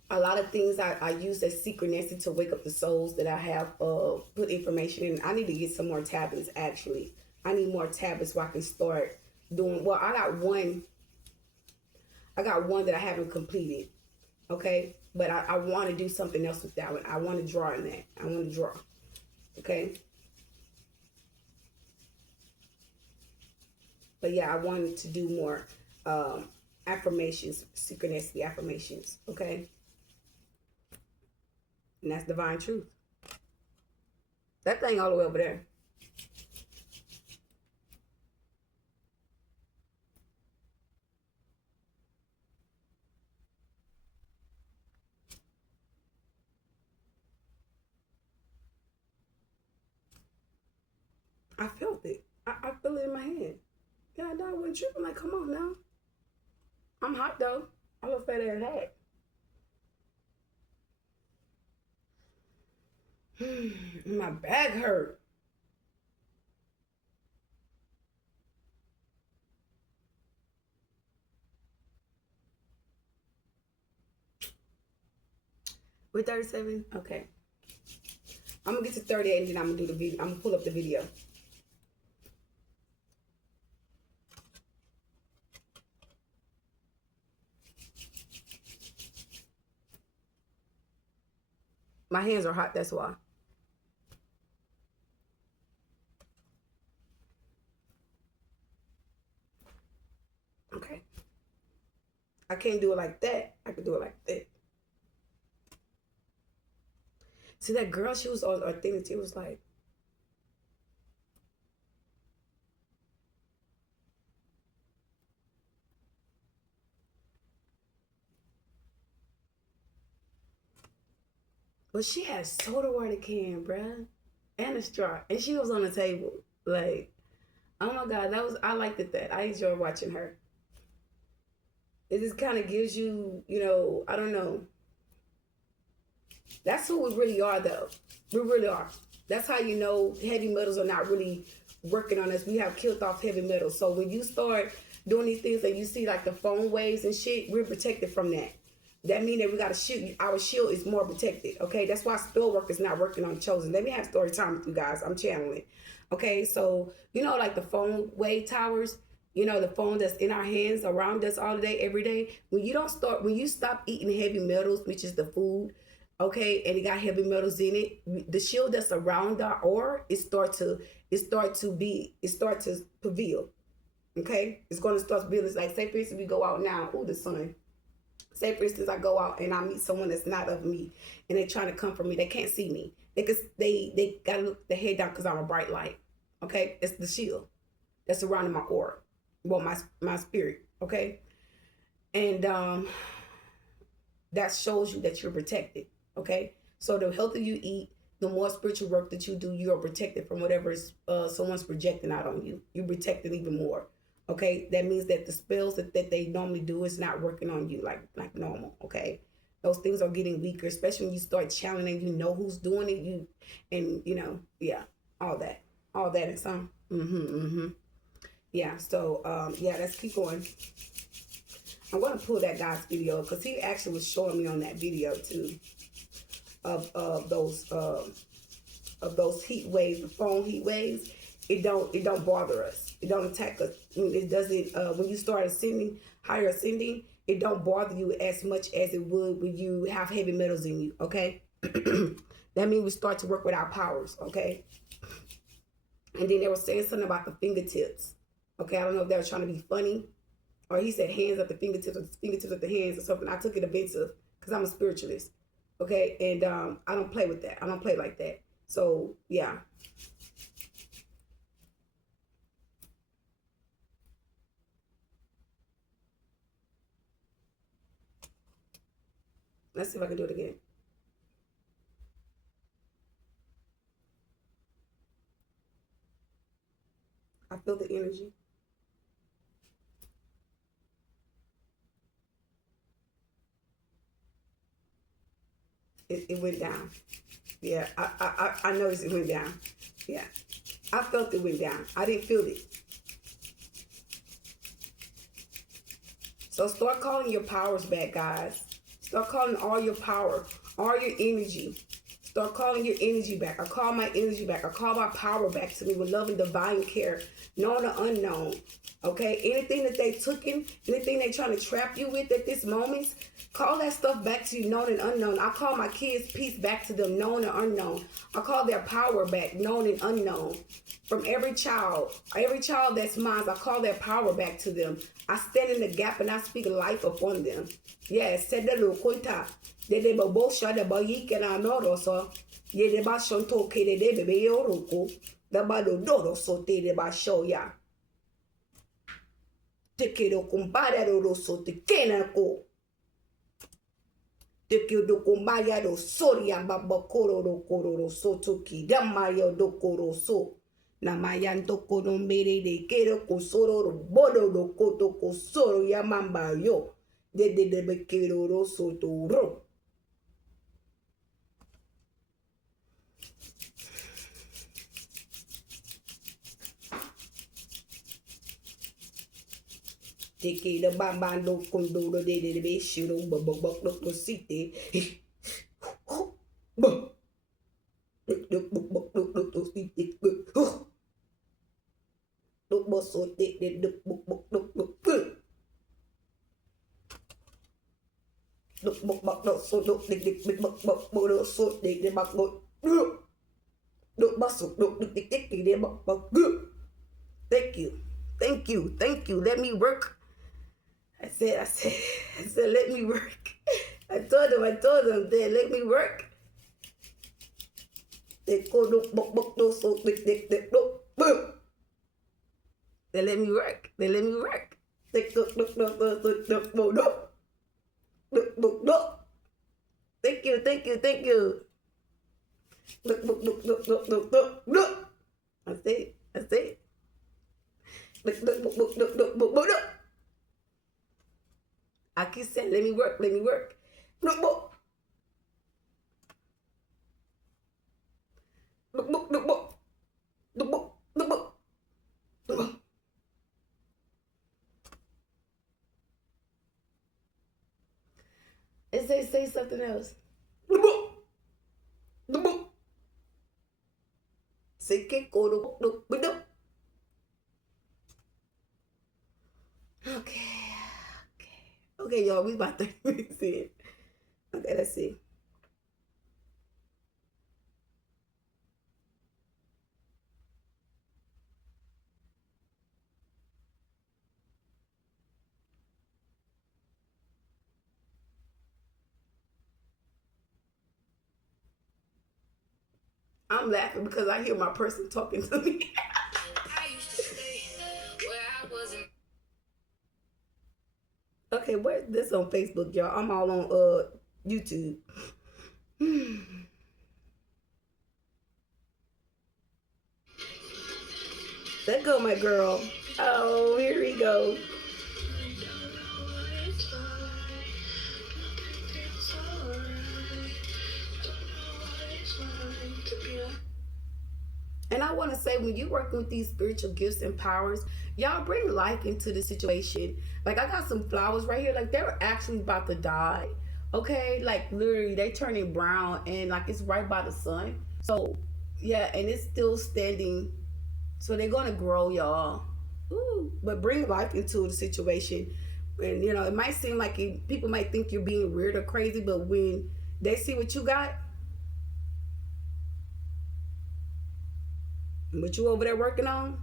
A lot of things I use as synchronicity to wake up the souls that I have put information in. I need to get some more tablets actually. I need more tablets so I can start doing well, I got one that I haven't completed. Okay. But I want to do something else with that one. I want to draw in that. I want to draw. Okay. But yeah, I wanted to do more affirmations, synchronicity affirmations. Okay. And that's divine truth. That thing all the way over there. I felt it. I feel it in my hand. Yeah, I wasn't tripping. Like, come on now. I'm hot though. I look fat ass hot. My back hurt. We're 37? Okay. I'm gonna get to 38 and then I'm gonna do the video. I'm gonna pull up the video. My hands are hot, that's why. Okay. I can't do it like that. I can do it like that. See, that girl, she was on authentic. It was like, but she had soda water can, bruh, and a straw, and she was on the table. Like, oh my God, I liked it. That I enjoyed watching her. It just kind of gives you, I don't know. That's who we really are, though. We really are. That's how you know heavy metals are not really working on us. We have killed off heavy metals. So when you start doing these things and you see like the phone waves and shit, we're protected from that. That means that we got to shoot. Our shield is more protected. Okay, that's why spell work is not working on chosen. Let me have story time with you guys. I'm channeling. Okay, so like the phone wave towers. The phone that's in our hands around us all day, every day. When you stop eating heavy metals, which is the food, okay, and it got heavy metals in it, the shield that's around our aura, it start to prevail. Okay, it's going to start to build. It's like, say for instance, we go out now. Ooh, the sun. Say for instance, I go out and I meet someone that's not of me, and they're trying to come for me. They can't see me. They gotta look their head down because I'm a bright light. Okay, it's the shield that's surrounding my aura. Well, my spirit. Okay, and that shows you that you're protected. Okay, so the healthier you eat, the more spiritual work that you do, you are protected from whatever someone's projecting out on you. You're protected even more. Okay, that means that the spells that they normally do is not working on you like normal. Okay, those things are getting weaker, especially when you start channeling. You know who's doing it. Yeah, all that and some. Yeah. So yeah, let's keep going. I'm gonna pull that guy's video because he actually was showing me on that video too of those heat waves, the phone heat waves. It don't bother us. It don't attack us. It doesn't. When you start higher ascending, it don't bother you as much as it would when you have heavy metals in you. Okay, that means we start to work with our powers. Okay, and then they were saying something about the fingertips. Okay, I don't know if they were trying to be funny, or he said hands at the fingertips, or fingertips at the hands, or something. I took it offensive because I'm a spiritualist. Okay, and I don't play with that. I don't play like that. So yeah. Let's see if I can do it again. I feel the energy. It went down. Yeah, I noticed it went down. Yeah, I felt it went down. I didn't feel it. So start calling your powers back, guys. Start calling all your power, all your energy. Start calling your energy back. I call my energy back. I call my power back to me with love and divine care, known or unknown. Okay? Anything that they took in, anything they trying to trap you with at this moment, call that stuff back to you, known and unknown. I call my kids' peace back to them, known or unknown. I call their power back, known and unknown. From every child that's mine, I call their power back to them. I stand in the gap and I speak life upon them. Yes, said the little quinta. They both shot the boy and I know so. Ye de ba shon to ke de baby yoroko. The bado dodo so te de ba show ya. Te quiero compadre do so te kena ko. Te quiero compadre do soria babakoro do koro so to ki damayo do koro so. Namayan to kono mere de quiero kosoro bodo do koto kosoro yamamba yo. De be quiero ro so to ro. Tiki the bambando condo de be shiro bubble to city. Look so thick the look so look the so thick the back look bustle look the thank you let me work. I said, let me work. I told them, then let me work. They go look so they look boom. They let me work. They look. Thank you. Look. I say. Look. I keep saying, let me work. Look. It say something else. Say que coro. Okay, y'all, we about 30 minutes in. Okay, let's see. I'm laughing because I hear my person talking to me. I used to stay where I wasn't. Okay, where's this on Facebook, y'all? I'm all on YouTube. Let go, my girl. Oh, here we go. And I want to say, when you're working with these spiritual gifts and powers, y'all bring life into the situation. Like, I got some flowers right here. Like, they're actually about to die. Okay? Like, literally, they turning brown and, like, it's right by the sun. So, yeah, and it's still standing. So, they're going to grow, y'all. Ooh, but bring life into the situation. And, you know, it might seem like people might think you're being weird or crazy, but when they see what you got, what you over there working on?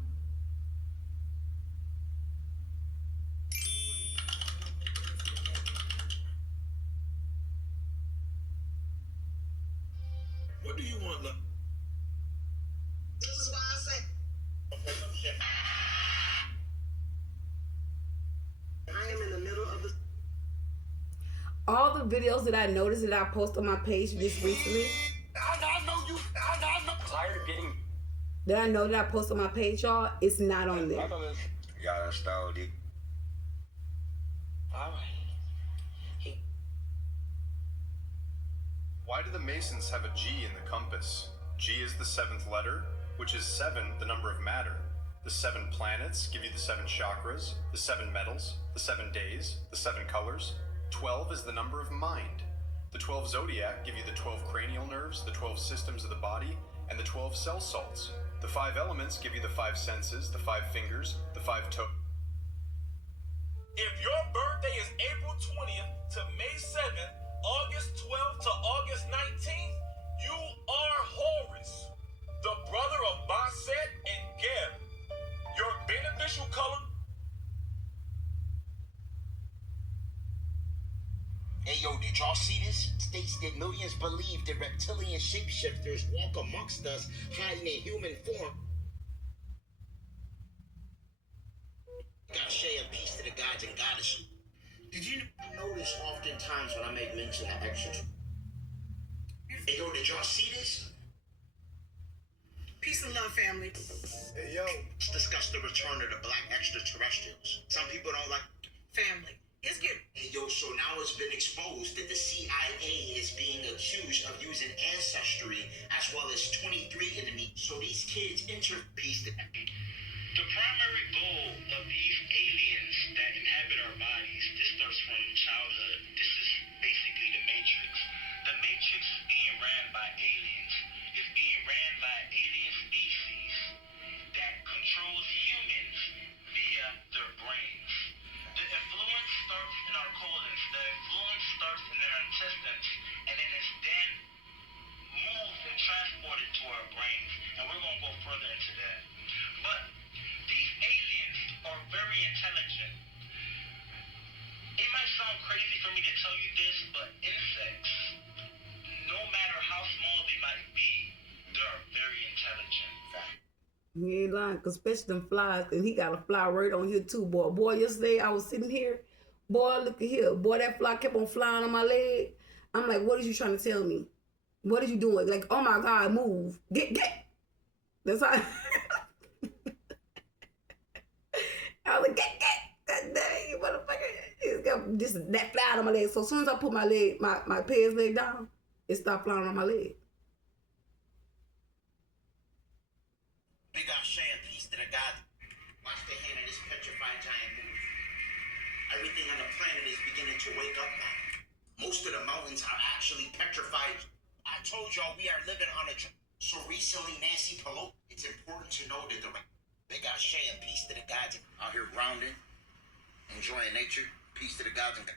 What do you want, love? This is why I say I am in the middle of the. All the videos that I noticed that I post on my page just recently. I know you. Tired of getting. That I know that I post on my page, y'all, it's not on there. Y'all installed it. All right. Why do the Masons have a G in the compass? G is the 7th letter, which is 7, the number of matter. The 7 planets give you the 7 chakras, the 7 metals, the 7 days, the 7 colors. 12 is the number of mind. The 12 zodiac give you the 12 cranial nerves, the 12 systems of the body, and the 12 cell salts. The 5 elements give you the 5 senses, the 5 fingers, the 5 toes. If your birthday is April 20th to May 7th, August 12th to August 19th, you are Horus, the brother of Basset and Geb. Your beneficial color. Hey yo, did y'all see this? States that millions believe that reptilian shapeshifters walk amongst us, hiding in human form. Gotta say a peace to the gods and goddesses. Did you notice oftentimes when I make mention of extra? Hey yo, did y'all see this? Peace and love, family. Hey yo. Let's discuss the return of the black extraterrestrials. Some people don't like Family. It's good. Hey, yo, so now it's been exposed that the CIA is being accused of using ancestry as well as 23 enemy. So these kids interpiece. The primary goal of these aliens that inhabit our bodies, this starts from childhood. This is basically the Matrix. The Matrix is being ran by aliens. It's being ran by alien species that controls humans via their brains. The influence starts in our colons. The influence starts in their intestines, and then it's then moved and transported to our brains. And we're going to go further into that. But these aliens are very intelligent. It might sound crazy for me to tell you this, but insects, no matter how small they might be, they're very intelligent. He ain't lying, cause especially them flies, and he got a fly right on here too, boy. Boy, yesterday I was sitting here, boy, look at here, boy, that fly kept on flying on my leg. I'm like, what are you trying to tell me? What are you doing? Like, oh my God, move, get. That's how. I was like, get. God dang, you motherfucker! It's got this that fly on my leg. So as soon as I put my leg, my pants leg down, it stopped flying on my leg. Big Ashe and peace to the God. Watch the hand of this petrified giant move. Everything on the planet is beginning to wake up now. Most of the mountains are actually petrified. I told y'all we are living on a... So recently, Nancy Pelosi, it's important to know that the Big Ashe and peace to the gods out here grounding, enjoying nature. Peace to the gods and...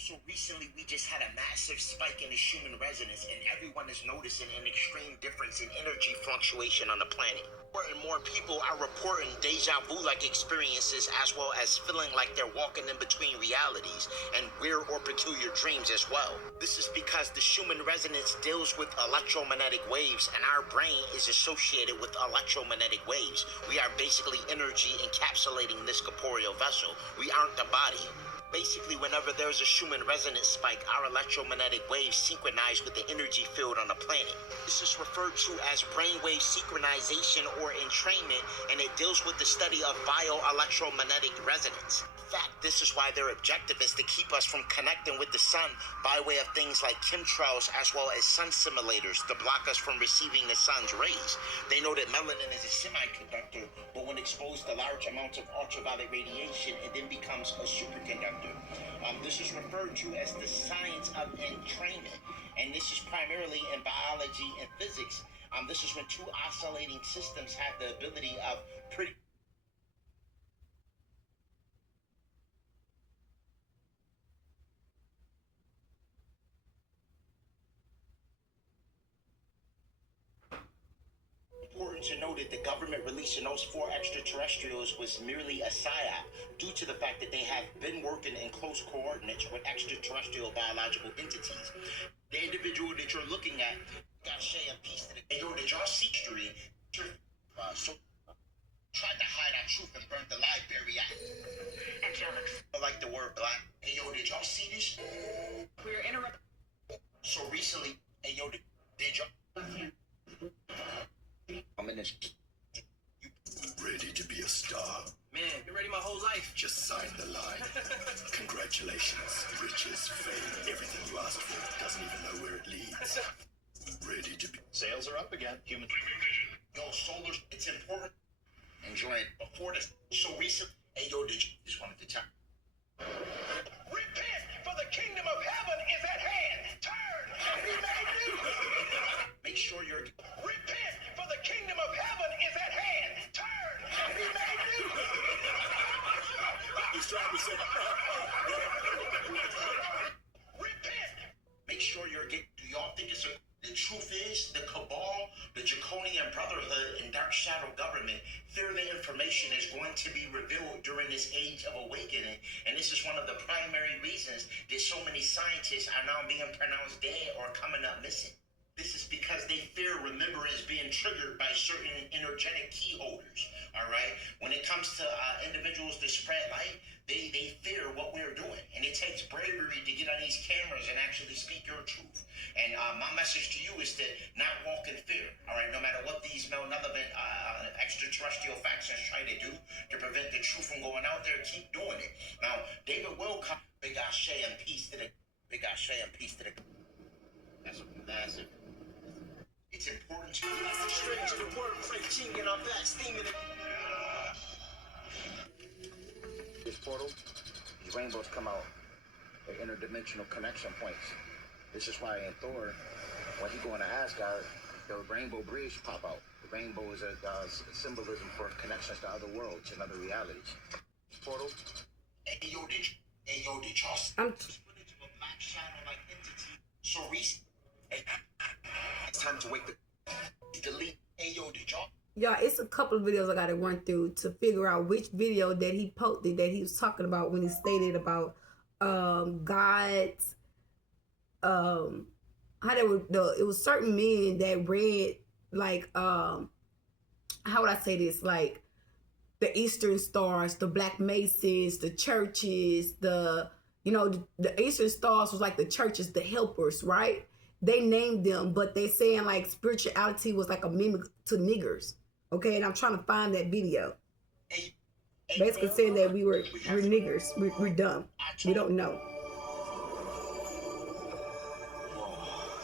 So recently, we just had a massive spike in the human resonance, and everyone is noticing an extreme difference in energy fluctuation on the planet. More and more people are reporting deja vu-like experiences, as well as feeling like they're walking in between realities and weird or peculiar dreams as well. This is because the human resonance deals with electromagnetic waves, and our brain is associated with electromagnetic waves. We are basically energy encapsulating this corporeal vessel. We aren't the body. Basically, whenever there's a human resonance spike, our electromagnetic waves synchronize with the energy field on the planet. This is referred to as brainwave synchronization or entrainment, and it deals with the study of bioelectromagnetic resonance. In fact, this is why their objective is to keep us from connecting with the sun by way of things like chemtrails as well as sun simulators to block us from receiving the sun's rays. They know that melanin is a semiconductor, but when exposed to large amounts of ultraviolet radiation, it then becomes a superconductor. This is referred to as the science of entrainment, and this is primarily in biology and physics. This is when two oscillating systems have the ability of pretty... Important to note that the government releasing those 4 extraterrestrials was merely a psyop due to the fact that they have been working in close coordinates with extraterrestrial biological entities. The individual that you're looking at got to say a piece to the... Hey, yo, did y'all see history? So tried to hide our truth and burn the library out. Angelics. I like the word black. Hey, yo, did y'all see this? We're interrupted. So recently, hey, yo, did y'all... I'm in this... Ready to be a star? Man, been ready my whole life. Just sign the line. Congratulations. Riches, fame, everything you asked for. Doesn't even know where it leads. Ready to be... Sales are up again. Human. Yo, solar, it's important. Enjoy it before this. So recent. Hey, yo, did you just wanted to tell? Repent, for the kingdom kingdom of heaven is at hand. Turn and be made new. Make sure you're repent, for the kingdom of heaven is at hand. Turn and be made new. He's trying to say. Repent. Make sure you're getting. Do y'all think it's a? The truth is, the cabal, the draconian brotherhood, and dark shadow government fear the information is going to be revealed during this age of awakening. And this is one of the primary reasons that so many scientists are now being pronounced dead or coming up missing. This is because they fear remembrance being triggered by certain energetic key holders. All right. When it comes to individuals that spread light, they fear what we're doing, and it takes bravery to get on these cameras and actually speak your truth. And my message to you is to not walk in fear. All right. No matter what these malevolent extraterrestrial factions try to do to prevent the truth from going out there, keep doing it. Now, David will come. Big Ashe and peace to the. Big Ashe and peace to the. That's massive. It's important to Strange the wordplay, King in our back, steaming it. this portal. These rainbows come out. They're interdimensional connection points. This is why in Thor, when he go into Asgard, the rainbow bridge pop out. The rainbow is a symbolism for connections to other worlds and other realities. This portal. Hey yo, did y'all see this footage of a black shadow-like entity so recent? Hey, it's time to wake the delete. Hey yo, did y'all? Y'all, it's a couple of videos I gotta run through to figure out which video that he posted that he was talking about when he stated about God's how they were it was certain men that read like how would I say this, like the Eastern Stars, the Black Masons, the churches, the Eastern Stars was like the churches, the helpers, right? They named them, but they saying like spirituality was like a mimic to niggers. Okay, and I'm trying to find that video. Basically saying that we're niggers, we're dumb, we don't know.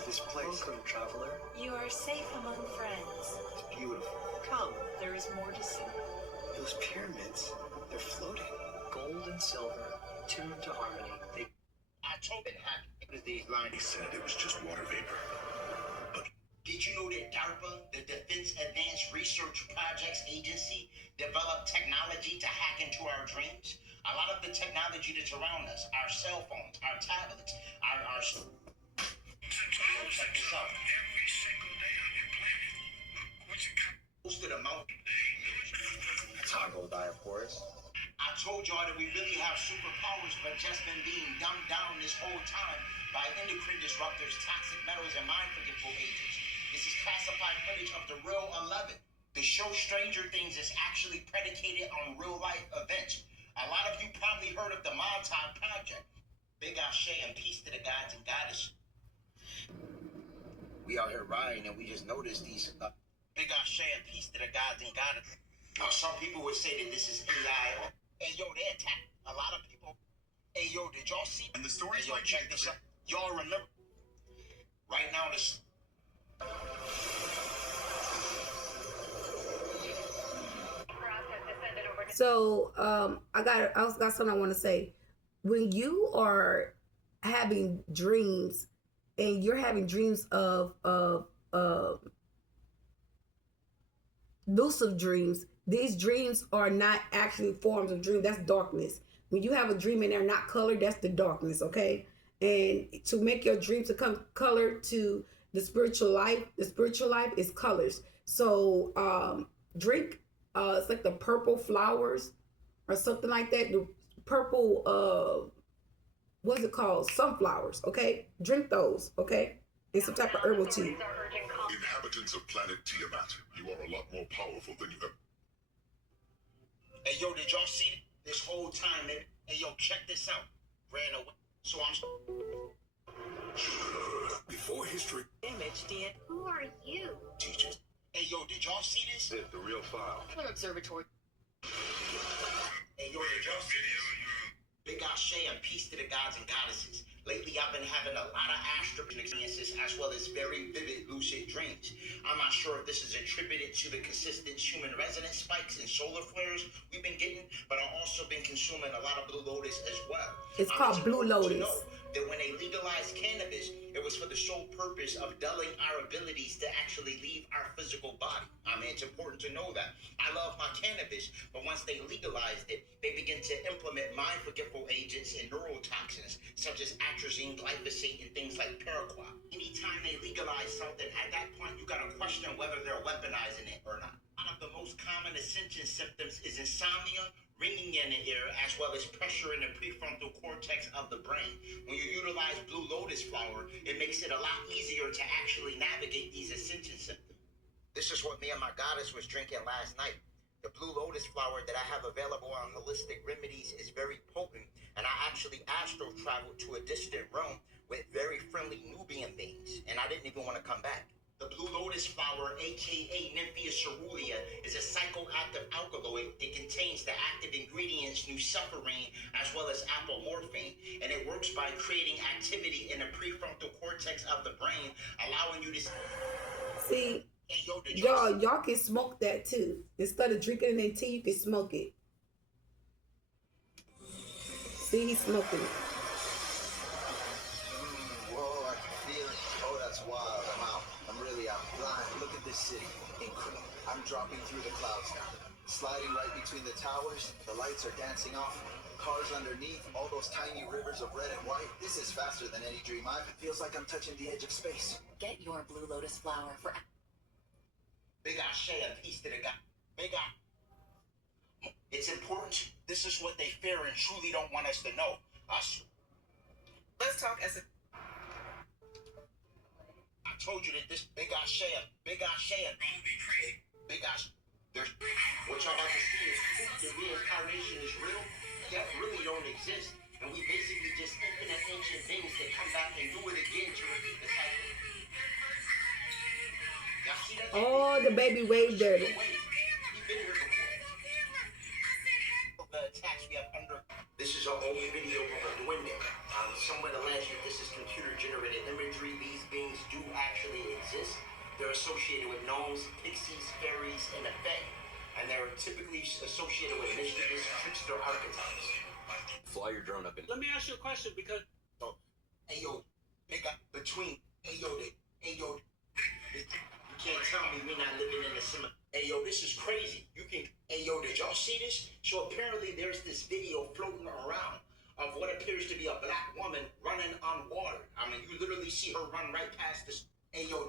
This place. Welcome, traveler. You are safe among friends. It's beautiful. Come, there is more to see. Those pyramids, they're floating. Gold and silver, tuned to harmony. I told it happened. These lines. He said it was just water vapor. Did you know that DARPA, the Defense Advanced Research Projects Agency, developed technology to hack into our dreams? A lot of the technology that's around us, our cell phones, our tablets, our check this out. Every single day on your planet. What's it called? Most of the mountain. Toggle diaporus. I told y'all that we really have superpowers, but just been being dumbed down this whole time by endocrine disruptors, toxic metals, and mind-forgetful agents. This is classified footage of the real 11. The show Stranger Things is actually predicated on real-life events. A lot of you probably heard of the Montauk Project. Big Ashe and peace to the gods and goddesses. We out here riding and we just noticed these Big Ashe and peace to the gods and goddesses. Now, some people would say that this is AI or, hey, yo, they attack a lot of people. Hey, yo, did y'all see? And the stories hey, yo, like check this out. Y'all remember? Right now, this. So I got something I want to say. When you are having dreams and you're having dreams of lucid dreams, these dreams are not actually forms of dream. That's darkness. When you have a dream and they're not colored, that's the darkness, okay? And to make your dreams to come colored to the spiritual life is colors. So drink it's like the purple flowers or something like that. The purple what's it called? Sunflowers, okay? Drink those, okay? It's some type of herbal tea. Inhabitants of planet Tiamat, you are a lot more powerful than you ever. Hey, yo, did y'all see this whole time, man? Hey, yo, check this out. Ran away. So I'm... Before history. Image did. Who are you? Teachers. Hey, yo, did y'all see this? The real file. What observatory? Hey, yo, did y'all see this? Big Ashe and peace to the gods and goddesses. Lately, I've been having a lot of astral experiences as well as very vivid lucid dreams. I'm not sure if this is attributed to the consistent human resonance spikes and solar flares we've been getting, but I've also been consuming a lot of Blue Lotus as well. It's called Blue important to Lotus. know that when they legalized cannabis, it was for the sole purpose of dulling our abilities to actually leave our physical body. I mean, it's important to know that. I love my cannabis, but once they legalized it, they began to implement mind-forgetful agents and neurotoxins, such as atrazine, glyphosate, and things like paraquat. Anytime they legalize something, at that point, you gotta question whether they're weaponizing it or not. One of the most common ascension symptoms is insomnia, ringing in the ear, as well as pressure in the prefrontal cortex of the brain. When you utilize Blue Lotus flower, it makes it a lot easier to actually navigate these ascension symptoms. This is what me and my goddess was drinking last night. The Blue Lotus flower that I have available on Holistic Remedies is very potent, and I actually astral traveled to a distant realm with very friendly Nubian beings, and I didn't even want to come back. The Blue Lotus flower, aka Nymphia cerulea, is a psychoactive alkaloid. It contains the active ingredients nuciferine as well as apomorphine, and it works by creating activity in the prefrontal cortex of the brain, allowing you to See, Hey, yo, did y'all can smoke that too. Instead of drinking it in tea, you can smoke it. See, he's smoking it. Whoa, I can feel it. Oh, that's wild. I'm out. I'm really out. Blind. Look at this city. Incredible. I'm dropping through the clouds now. Sliding right between the towers. The lights are dancing off. Cars underneath. All those tiny rivers of red and white. This is faster than any dream I've. It feels like I'm touching the edge of space. Get your Blue Lotus flower for... Big Ashe, a piece to the guy. Big Ashe. It's important. This is what they fear and truly don't want us to know. Let's talk as a... I told you that this Big Ashe, Big Ashe, Big Ashe. There's what y'all about to see is the reincarnation is real. Death really don't exist. And we basically just infinite ancient things that come back and do it again to repeat the cycle. Y'all see that? Oh, the baby wave dirty. We've been here before. The attacks we have under. This is an old video from a duende. Someone alleged that this is computer-generated imagery. These beings do actually exist. They're associated with gnomes, pixies, fairies, and the fae. And they're typically associated with mischievous trickster archetypes. Fly your drone up in. Let me ask you a question because Hey yo, they got between you can't tell me we're not living in a similar. Hey yo, this is crazy. Hey yo, did y'all see this? So apparently there's this video floating around of what appears to be a black woman running on water. I mean, you literally see her run right past this. Hey yo,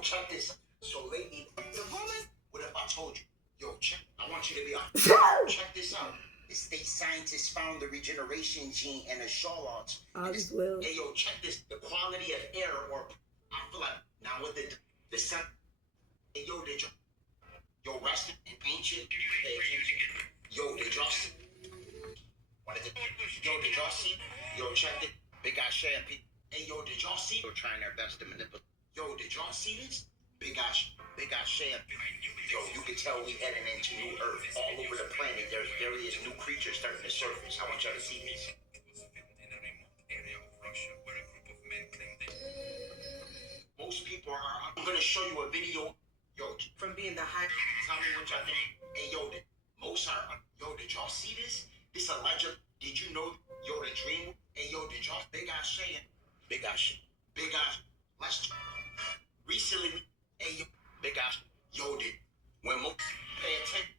check this. So lately, the woman. What if I told you? Yo, check. I want you to be honest. Check this out. The state scientists found the regeneration gene in the Charlottes. Well. Hey yo, check this. The quality of air, or I feel like now with the sun. Hey yo, did yo rest and ancient? Pay attention. Yo, did y'all see? What is it? Yo, did y'all see? Yo, check it. Big Ashe and people. Hey yo, did y'all see? They're trying their best to manipulate. Yo, did y'all see this? Big Ashe and yo, you can tell we heading into new Earth. All over the planet, there's various new creatures starting to surface. I want y'all to see this. Most people are. I'm gonna show you a video. Yo, From being the high... tell me what y'all think. Hey, yo, most are. Yo, did y'all see this? This alleged. Did you know? Yo, the dream. Hey, yo, did y'all? Big Ashe. Let's. Recently. Hey, yo, Big Ashe. Yo, when most pay attention.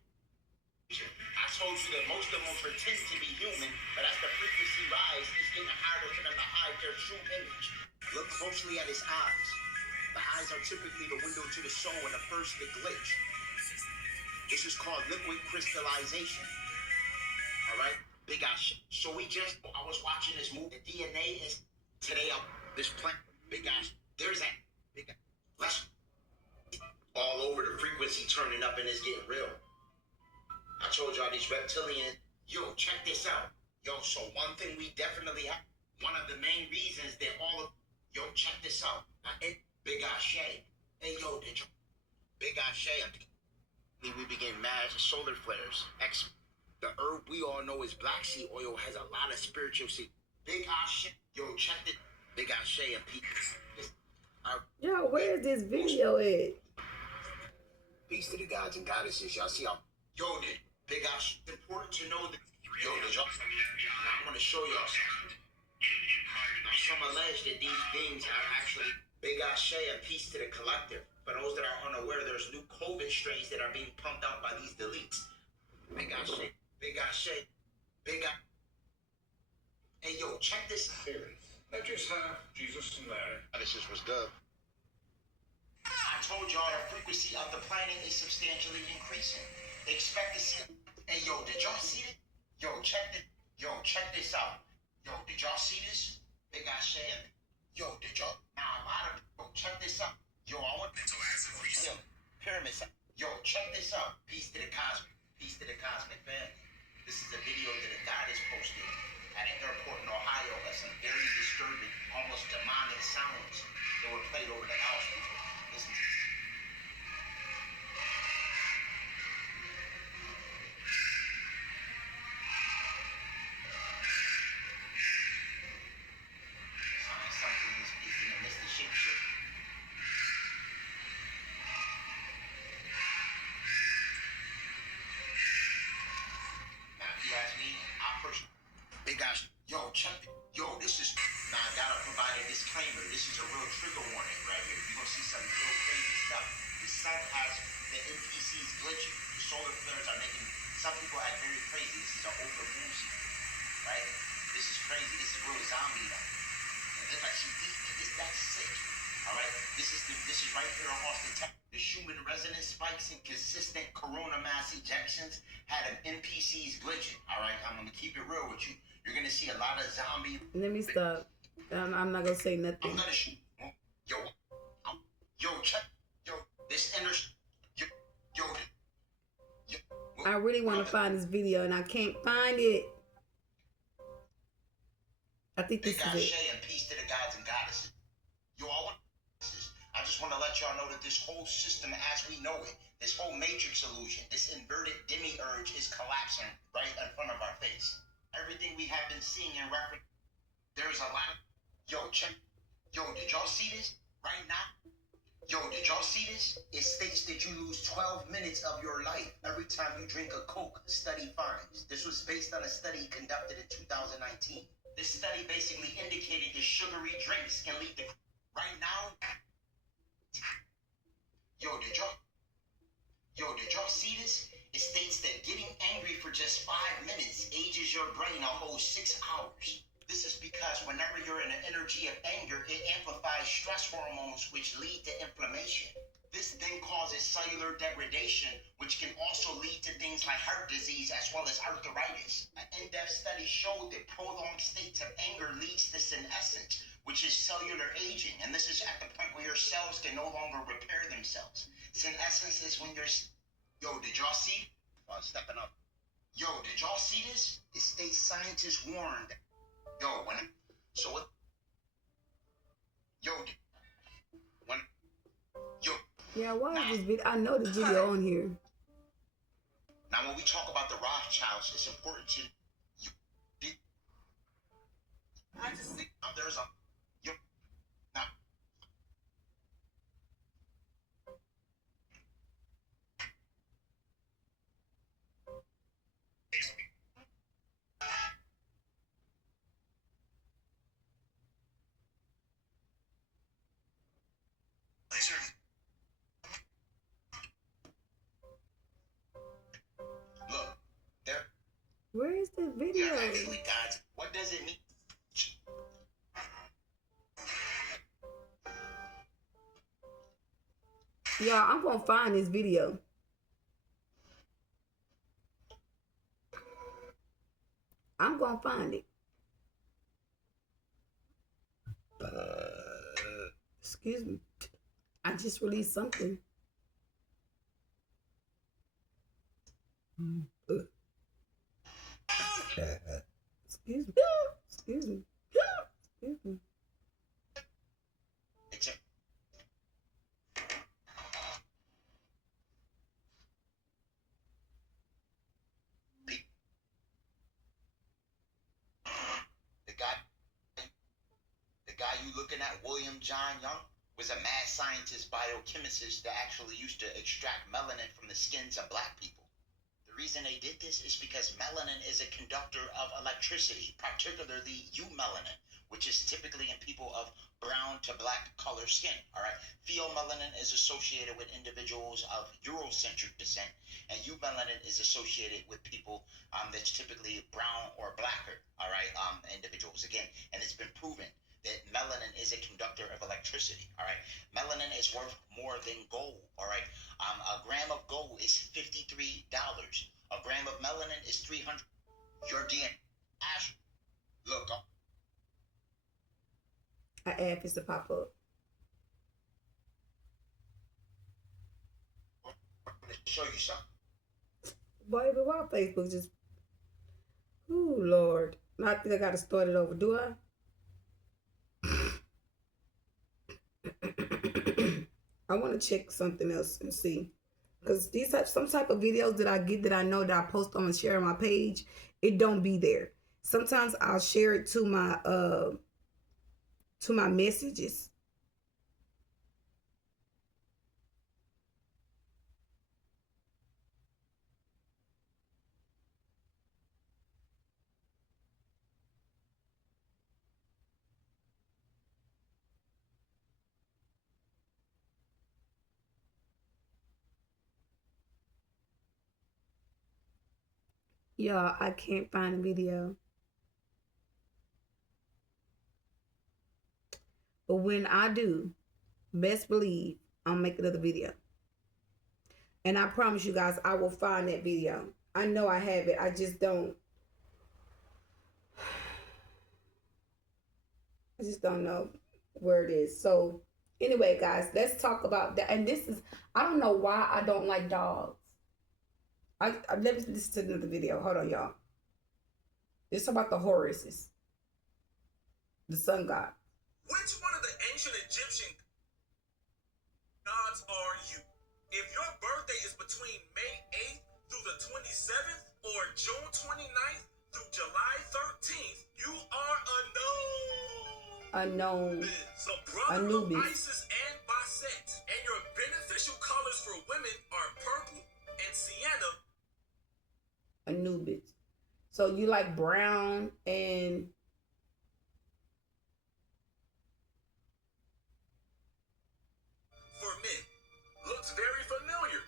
I told you that most of them pretend to be human, but as the frequency rises, it's getting harder for them to hide their true image. Look closely at his eyes. The eyes are typically the window to the soul and the first to glitch. This is called liquid crystallization. All right, Big Ashe. So I was watching this movie. The DNA is today. This plant, Big Ashe. There's that. Big Ashe. Let's. All over the frequency turning up and it's getting real. I told y'all these reptilians. Yo, check this out. Yo, so one thing we definitely have. One of the main reasons that yo, check this out. Big Ashe. Hey, yo, Big Ashe. We begin mad solar flares. The herb we all know is black seed oil has a lot of spiritual seed. Big Ashe. Yo, check it. Big Ashe and people. Yo, where is this video at? Peace to the gods and goddesses. Y'all see how Big Ash. It's important to know that I'm gonna show y'all something. Now, some allege that these beings are actually Big Ashe and peace to the collective. For those that are unaware, there's new COVID strains that are being pumped out by these deletes. Big Ashe, Big Ashe, Big Ashe. Hey yo, check this. That just have Jesus and Mary. This is what's good. I told y'all the frequency of the planet is substantially increasing. They expect to see. Hey yo, did y'all see it? Yo, check this out. Yo, did y'all see this? Big Ashe. Yo, did y'all? Now a lot of people, check this out. Yo, I want. So as of recent, pyramids. Yo, check this out. Peace to the cosmic family. This is a video that a goddess posted at an airport in Ohio of some very disturbing, almost demonic sounds that were played over the loudspeaker. Listen to this. Something is in the midst of shapeshift. Now, if you ask me, I personally, Big Ash, yo, check it. Yo, this is, now I gotta provide a disclaimer. This is a real trigger warning right here. You're gonna see some real crazy stuff. The sun has the NPCs glitching. The solar flares are making some people act very crazy. This is an open moon season, right? This is crazy. This is real zombie like. It's like that's sick. All right, this is right here on Austin, Texas. The Schumann resonance spikes and consistent corona mass ejections had an NPCs glitching. All right, I'm gonna keep it real with you. You're gonna see a lot of zombie. Let me stop. I'm not gonna say nothing. I'm gonna shoot. Yo, check. Yo, this inner. Yo. I really want to find this video and I can't find it. I think this Big is it. Ashe and peace to the gods and goddesses. Yo, I just want to let y'all know that this whole system as we know it, this whole matrix illusion, this inverted demiurge is collapsing right in front of our face. Everything we have been seeing and reference, there's a lot of, yo, check, yo, did y'all see this right now? Yo, did y'all see this? It states that you lose 12 minutes of your life every time you drink a Coke, study finds. This was based on a study conducted in 2019. This study basically indicated that sugary drinks can lead to, right now, yo, did y'all see this? It states that getting angry for just 5 minutes ages your brain a whole 6 hours. This is because whenever you're in an energy of anger, it amplifies stress hormones, which lead to inflammation. This then causes cellular degradation, which can also lead to things like heart disease as well as arthritis. An in-depth study showed that prolonged states of anger leads to senescence, which is cellular aging, and this is at the point where your cells can no longer repair themselves. Senescence is when you're... Yo, did y'all see? Stepping up. Yo, did y'all see this? It states scientists warned. Yo, when... So what... Yo, when... Yo... Yeah, why is this video? I know the video on here. Now, when we talk about the Rothschilds, it's important to... I just think there's a... Yo, now... Look, there... Where is the video? Yeah, actually, guys, what does it mean? Y'all, I'm gonna find this video. I'm gonna find it. Excuse me. I just released something. Excuse me. Excuse me. Excuse me. The guy you looking at, William John Young, was a mad scientist biochemist that actually used to extract melanin from the skins of black people. The reason they did this is because melanin is a conductor of electricity, particularly eumelanin, which is typically in people of brown to black color skin. All right, pheomelanin is associated with individuals of Eurocentric descent, and eumelanin is associated with people that's typically brown or blacker. All right, individuals again, and it's been proven that melanin is a conductor of electricity. All right, melanin is worth more than gold. All right, a gram of gold is $53. A gram of melanin is 300. Your DNA. Ash, look. An ad is to pop up. I'm gonna show you something. Boy, but why Facebook just... Ooh, Lord. I think I got to start it over. Do I? I want to check something else and see. Because some type of videos that I get that I know that I post on and share on my page, it don't be there. Sometimes I'll share it to my messages. Y'all, I can't find a video. But when I do, best believe I'll make another video. And I promise you guys, I will find that video. I know I have it. I just don't. I just don't know where it is. So anyway, guys, let's talk about that. And this is, I don't know why I don't like dogs. I've never listened to another video. Hold on, y'all. It's about the Horuses, the sun god. Which one of the ancient Egyptian gods are you? If your birthday is between May 8th through the 27th or June 29th through July 13th, you are Unknown. So brother of Anubis. Isis and Bastet. And your beneficial colors for women are purple and sienna. Anubis. So you like brown and For men. Looks very familiar.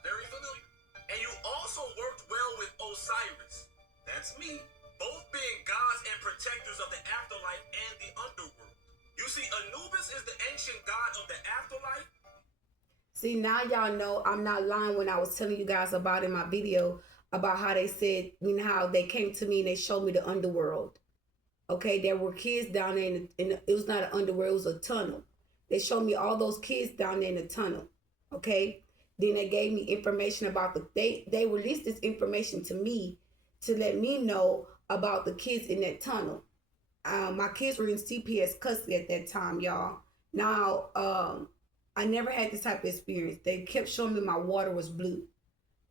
Very familiar. And you also worked well with Osiris. That's me. Both being gods and protectors of the afterlife and the underworld. You see, Anubis is the ancient god of the afterlife. see, now y'all know I'm not lying when I was telling you guys about in my video about how they said, you know, how they came to me and they showed me the underworld. Okay, there were kids down there it was not an underworld, it was a tunnel. They showed me all those kids down there in the tunnel. Okay, then they gave me information about they released this information to me to let me know about the kids in that tunnel. My kids were in CPS custody at that time, y'all. Now, I never had this type of experience. They kept showing me my water was blue.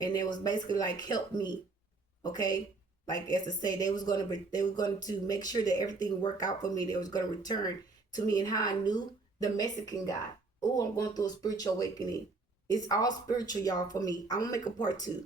And it was basically like, help me. Okay? Like, as I say, they were going to make sure that everything worked out for me. They was going to return to me. And how I knew the Mexican guy. Oh, I'm going through a spiritual awakening. It's all spiritual, y'all, for me. I'm going to make a part 2.